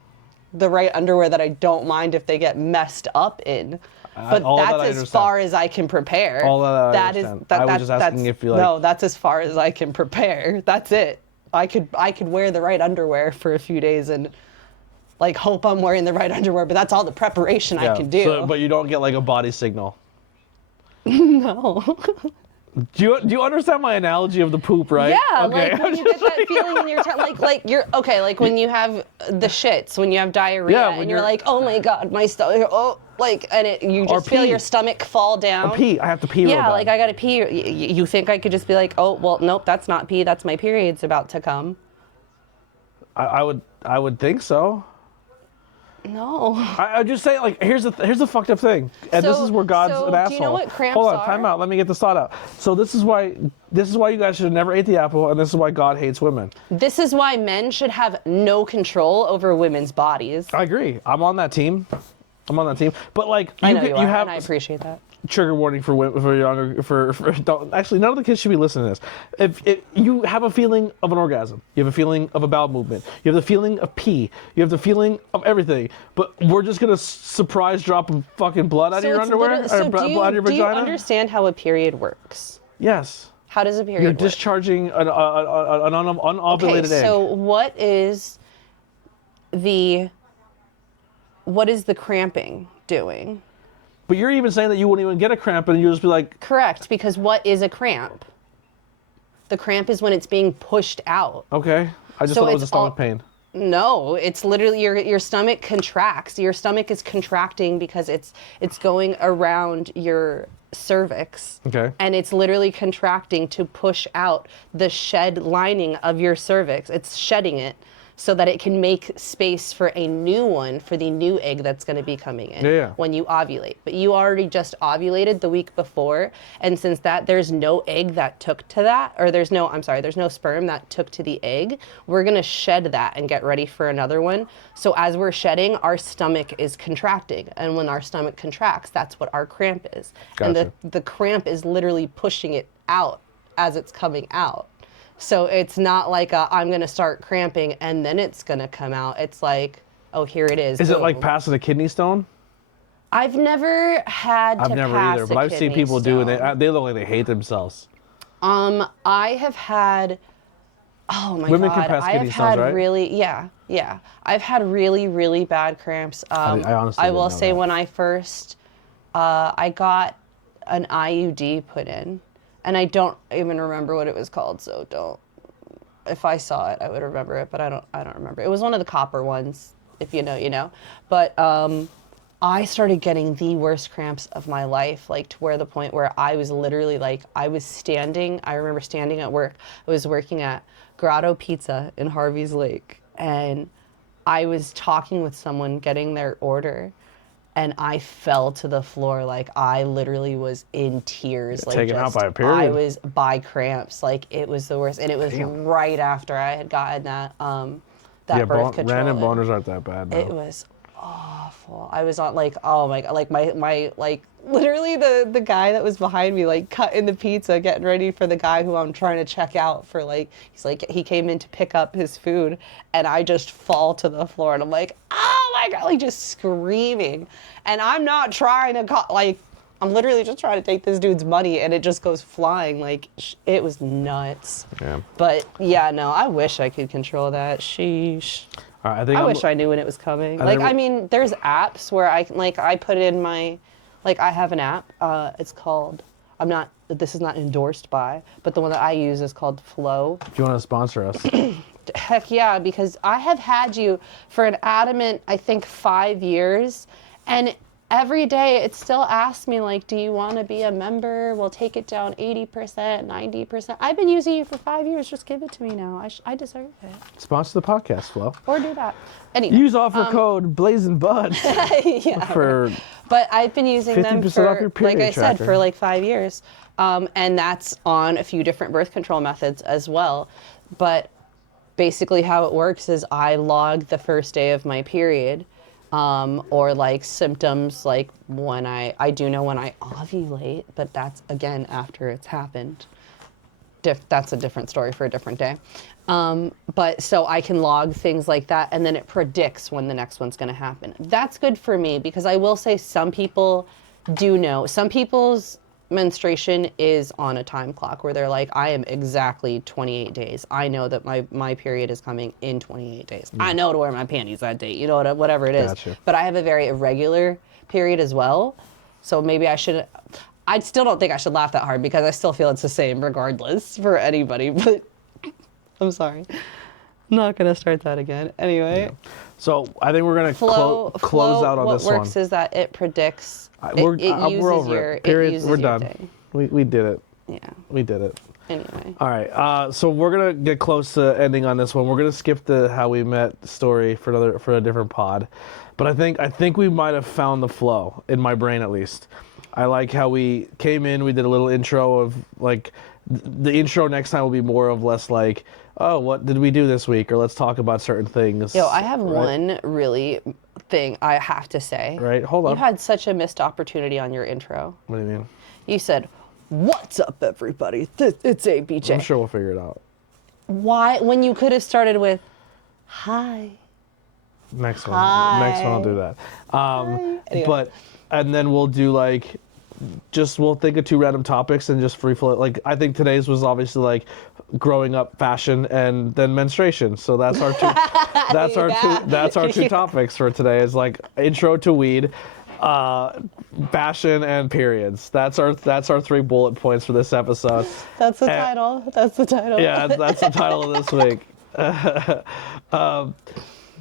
the right underwear that I don't mind if they get messed up in. But that's as far as I can prepare. All that I understand. I was just asking if you like... No, that's as far as I can prepare. That's it. I could wear the right underwear for a few days and like hope I'm wearing the right underwear, but that's all the preparation I can do. So, but you don't get like a body signal. No. Do you understand my analogy of the poop, right? Yeah, okay. Like when you get that feeling in your like you're okay, like when you have the shits, when you have diarrhea, and you're like, oh my god, my stomach, oh, like, and you just feel your stomach fall down. Or pee, I have to pee. Yeah, real bad. like I gotta pee. You think I could just be like, oh well, nope, that's not pee, that's my period's about to come. I would think so. No. I just say, like, here's the fucked up thing, and this is where God's an asshole. Do you know what cramps Hold on, are? time out. Let me get this thought out. So this is why you guys should have never ate the apple, and this is why God hates women. This is why men should have no control over women's bodies. I agree. I'm on that team. But like, I know you are, and I appreciate that. Trigger warning for women, for younger, for don't, actually none of the kids should be listening to this. If you have a feeling of an orgasm, you have a feeling of a bowel movement, you have the feeling of pee, you have the feeling of everything, but we're just gonna surprise drop fucking blood out of your underwear, blood out of your vagina. Do you understand how a period works? Yes. How does a period You're work? discharging an unovulated egg. So what is the cramping doing? But you're even saying that you wouldn't even get a cramp, and you'll just be like... Correct, because what is a cramp? The cramp is when it's being pushed out. Okay, I just thought it was a stomach pain. No, it's literally your stomach contracts. Your stomach is contracting because it's going around your cervix. Okay. And it's literally contracting to push out the shed lining of your cervix. It's shedding it so that it can make space for a new one, for the new egg that's going to be coming in when you ovulate. But you already just ovulated the week before, and since there's no egg that took to that, or there's no sperm that took to the egg, we're going to shed that and get ready for another one. So as we're shedding, our stomach is contracting, and when our stomach contracts, that's what our cramp is. Gotcha. And the cramp is literally pushing it out as it's coming out. So it's not like I'm going to start cramping and then it's going to come out. It's like, oh, here it is. Is it like passing a kidney stone? I've never had to pass a kidney stone. I've never either, but I've seen people do it. They look like they hate themselves. I have had, oh my God. Women can pass kidney stones, right? Yeah. I've had really, really bad cramps. I honestly I will say when I first, I got an IUD put in. And I don't even remember what it was called, so don't. If I saw it, I would remember it, but I don't remember. It was one of the copper ones, if you know, you know. But I started getting the worst cramps of my life, like to where the point where I was literally like, I was standing. I remember standing at work. I was working at Grotto Pizza in Harvey's Lake, and I was talking with someone getting their order. And I fell to the floor, like I literally was in tears. Like taken out by a period. I was by cramps, like it was the worst, and it was right after I had gotten that birth control. Random boners aren't that bad. No. It was awful. I was on like, oh my God, like my like literally the guy that was behind me, like cutting the pizza, getting ready for the guy who I'm trying to check out for, like, he came in to pick up his food, and I just fall to the floor, and I'm like, oh my God, like just screaming. And I'm not trying to, I'm literally just trying to take this dude's money, and it just goes flying. Like, it was nuts. Yeah. But yeah, no, I wish I could control that. Sheesh. I wish I knew when it was coming. I mean, there's apps where I put in my, I have an app. It's called, this is not endorsed by, but the one that I use is called Flow. Do you want to sponsor us? Heck yeah, because I have had you for an adamant, I think, 5 years, and every day it still asks me, like, do you want to be a member? We'll take it down 80%, 90%. I've been using you for 5 years. Just give it to me now. I deserve it. Sponsor the podcast, Flo. Or do that. Anyway. Use offer code BlazeandBudz Yeah. for But I've been using them 50% off for, your period like I said, tracker. for like 5 years. And that's on a few different birth control methods as well. But basically how it works is I log the first day of my period, or like symptoms, like when I do know when I ovulate, but that's again after it's happened. That's a different story for a different day. But so I can log things like that, and then it predicts when the next one's going to happen. That's good for me, because I will say some people do know. Some people's menstruation is on a time clock where they're like, I am exactly 28 days. I know that my period is coming in 28 days. I know to wear my panties that date, you know, whatever it is. Gotcha. But I have a very irregular period as well. So maybe I still don't think I should laugh that hard, because I still feel it's the same regardless for anybody, but I'm sorry. I'm not going to start that again. Anyway. Yeah. So I think we're going to close out on this one. What works is that it predicts, We're uses over it. Period. We're done. thing. We did it. Yeah. We did it. Anyway. All right. So we're gonna get close to ending on this one. We're gonna skip the how we met story for a different pod, but I think we might have found the flow in my brain, at least. I like how we came in. We did a little intro of like the intro. Next time will be more of less like, oh, what did we do this week, or let's talk about certain things. Yo, I have one really thing I have to say. Right. Hold on. You had such a missed opportunity on your intro. What do you mean? You said, "What's up, everybody? It's ABJ." I'm sure we'll figure it out. Why? When you could have started with, "Hi." Next one. Hi. Next one I'll do that. Anyway. But and then we'll do like we'll think of 2 random topics and just free flow. Like I think today's was obviously like growing up, fashion, and then menstruation. So that's our two that's our two topics for today, is like intro to weed, fashion, and periods. That's our 3 bullet points for this episode. That's the title. That's the title. Yeah, that's the title of this week.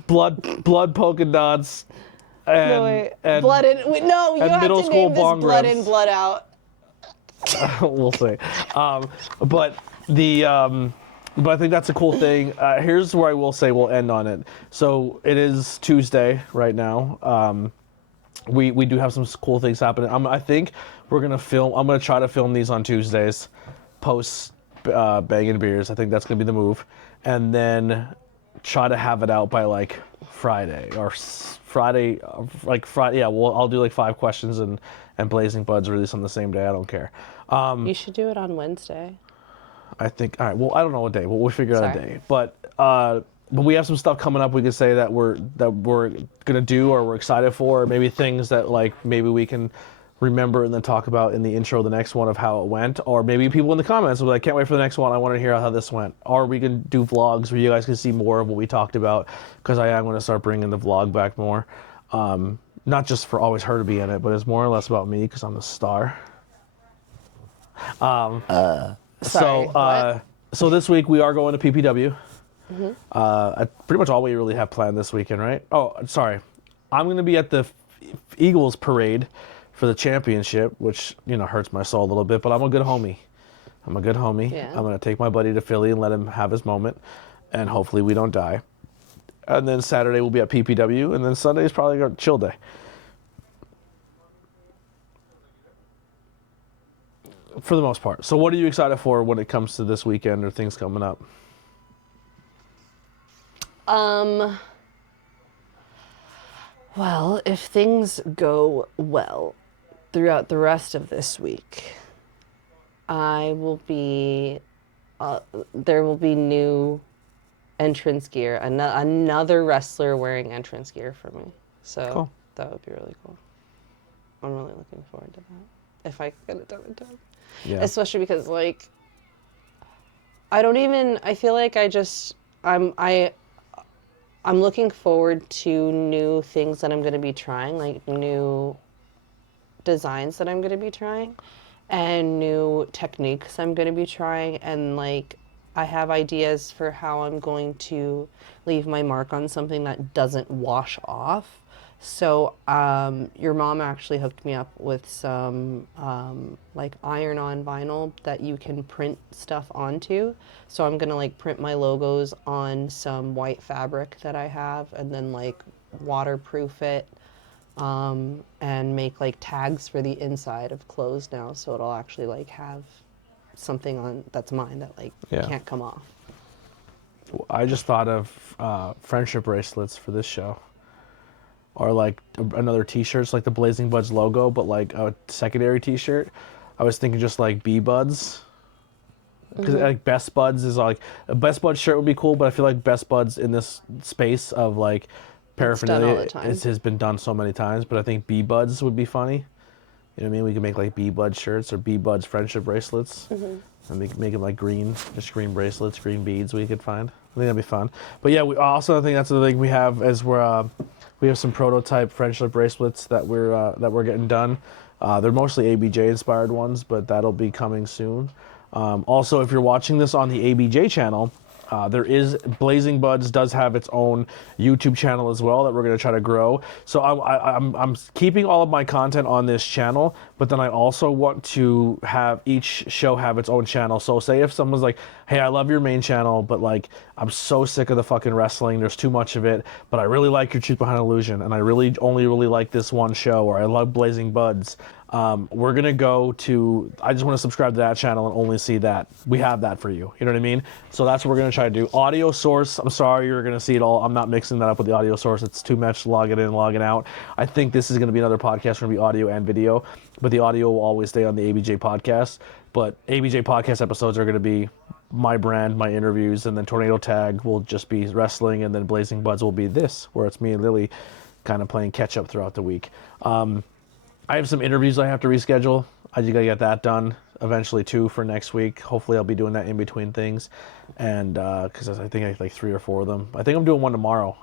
Blood polka dots. And blood in. Wait, no, you have middle to school name this bong blood ribs. in, blood out. We'll see. But I think that's a cool thing. Here's where I will say we'll end on it. So it is Tuesday right now. We do have some cool things happening. I think we're gonna film. I'm gonna try to film these on Tuesdays, post banging beers. I think that's gonna be the move, and then try to have it out by like Friday or Friday, like Friday. Yeah, I'll do like 5 questions and Blazing Budz release on the same day. I don't care. You should do it on Wednesday. I think. All right. Well, I don't know what day. We'll figure out a Sorry. day. But we have some stuff coming up. We could say that we're gonna do, or we're excited for, or maybe things that like maybe we can remember and then talk about in the intro of the next one of how it went, or maybe people in the comments will be like, can't wait for the next one. I want to hear how this went. Or we can do vlogs where you guys can see more of what we talked about, because I am going to start bringing the vlog back more. Not just for always her to be in it, but it's more or less about me because I'm the star. Sorry, So this week we are going to PPW. Pretty much all we really have planned this weekend, right? Oh, sorry. I'm going to be at the Eagles parade for the championship, which, hurts my soul a little bit, but I'm a good homie. Yeah. I'm going to take my buddy to Philly and let him have his moment, and hopefully we don't die. And then Saturday we'll be at PPW, and then Sunday is probably a chill day. For the most part. So what are you excited for when it comes to this weekend or things coming up? Well, if things go well throughout the rest of this week, there will be new entrance gear, another wrestler wearing entrance gear for me. So Cool. That would be really cool. I'm really looking forward to that. If I could get it done in time. Yeah. Especially because I feel like I'm looking forward to new things that I'm going to be trying, like new designs that I'm going to be trying and new techniques I'm going to be trying. And I have ideas for how I'm going to leave my mark on something that doesn't wash off, So your mom actually hooked me up with some like iron-on vinyl that you can print stuff onto. So I'm gonna like print my logos on some white fabric that I have, and then like waterproof it, and make like tags for the inside of clothes now. So it'll actually like have something on that's mine that like Yeah. can't come off. I just thought of friendship bracelets for this show. Or like another t-shirt, it's like the Blazing Budz logo, but like a secondary t-shirt. I was thinking just like B-Buds. Because like Best Buds is like, a Best Buds shirt would be cool, but I feel like Best Buds in this space of like paraphernalia all the time. has been done so many times, but I think B-Buds would be funny. You know what I mean? We could make like B-Buds shirts or B-Buds friendship bracelets. And make them like green, just green bracelets, green beads we could find. I think that'd be fun. But yeah, we also, I think that's the thing we have is we have some prototype friendship bracelets that we're getting done. They're mostly ABJ inspired ones, but that'll be coming soon. Also, if you're watching this on the ABJ channel, there is Blazing Budz does have its own YouTube channel as well that we're going to try to grow. So I'm keeping all of my content on this channel, but then I also want to have each show have its own channel. So say if someone's like, hey, I love your main channel, but like I'm so sick of the fucking wrestling, there's too much of it, but I really like your Truth Behind Illusion, and I really like this one show, or I love Blazing Budz. We're gonna go to, I just want to subscribe to that channel and only see that. We have that for you, you know what I mean? So that's what we're gonna try to do. Audio source, I'm sorry you're gonna see it all. I'm not mixing that up with the audio source. It's too much logging in, logging out. I think this is gonna be another podcast, gonna be audio and video, but the audio will always stay on the ABJ podcast. But ABJ podcast episodes are gonna be my brand, my interviews, and then Tornado Tag will just be wrestling, and then Blazing Budz will be this, where it's me and Lily kind of playing catch up throughout the week. I have some interviews I have to reschedule. I just gotta get that done eventually too for next week. Hopefully I'll be doing that in between things, and because I think I have like 3 or 4 of them. I think I'm doing one tomorrow.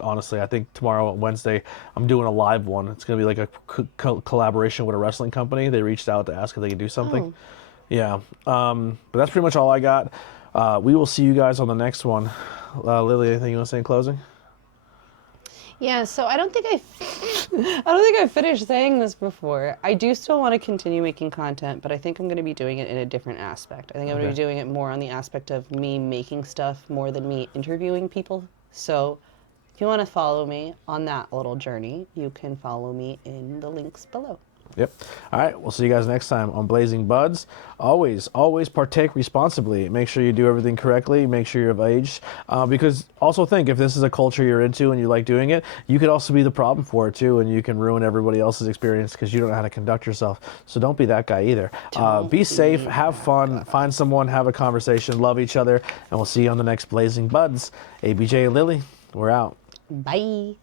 Honestly, I think tomorrow, Wednesday, I'm doing a live one. It's gonna be like a collaboration with a wrestling company. They reached out to ask if they could do something. Oh. Yeah, but that's pretty much all I got. We will see you guys on the next one. Lily, anything you want to say in closing? Yeah, so I don't think I finished saying this before. I do still want to continue making content, but I think I'm going to be doing it in a different aspect. I think I'm going to be doing it more on the aspect of me making stuff more than me interviewing people. So if you want to follow me on that little journey, you can follow me in the links below. Yep. All right. We'll see you guys next time on Blazing Budz. Always partake responsibly. Make sure you do everything correctly. Make sure you're of age. Because also think, if this is a culture you're into and you like doing it, you could also be the problem for it too, and you can ruin everybody else's experience because you don't know how to conduct yourself. So don't be that guy either. Be safe. Have fun. Find someone. Have a conversation. Love each other. And we'll see you on the next Blazing Budz. ABJ and Lily, we're out. Bye.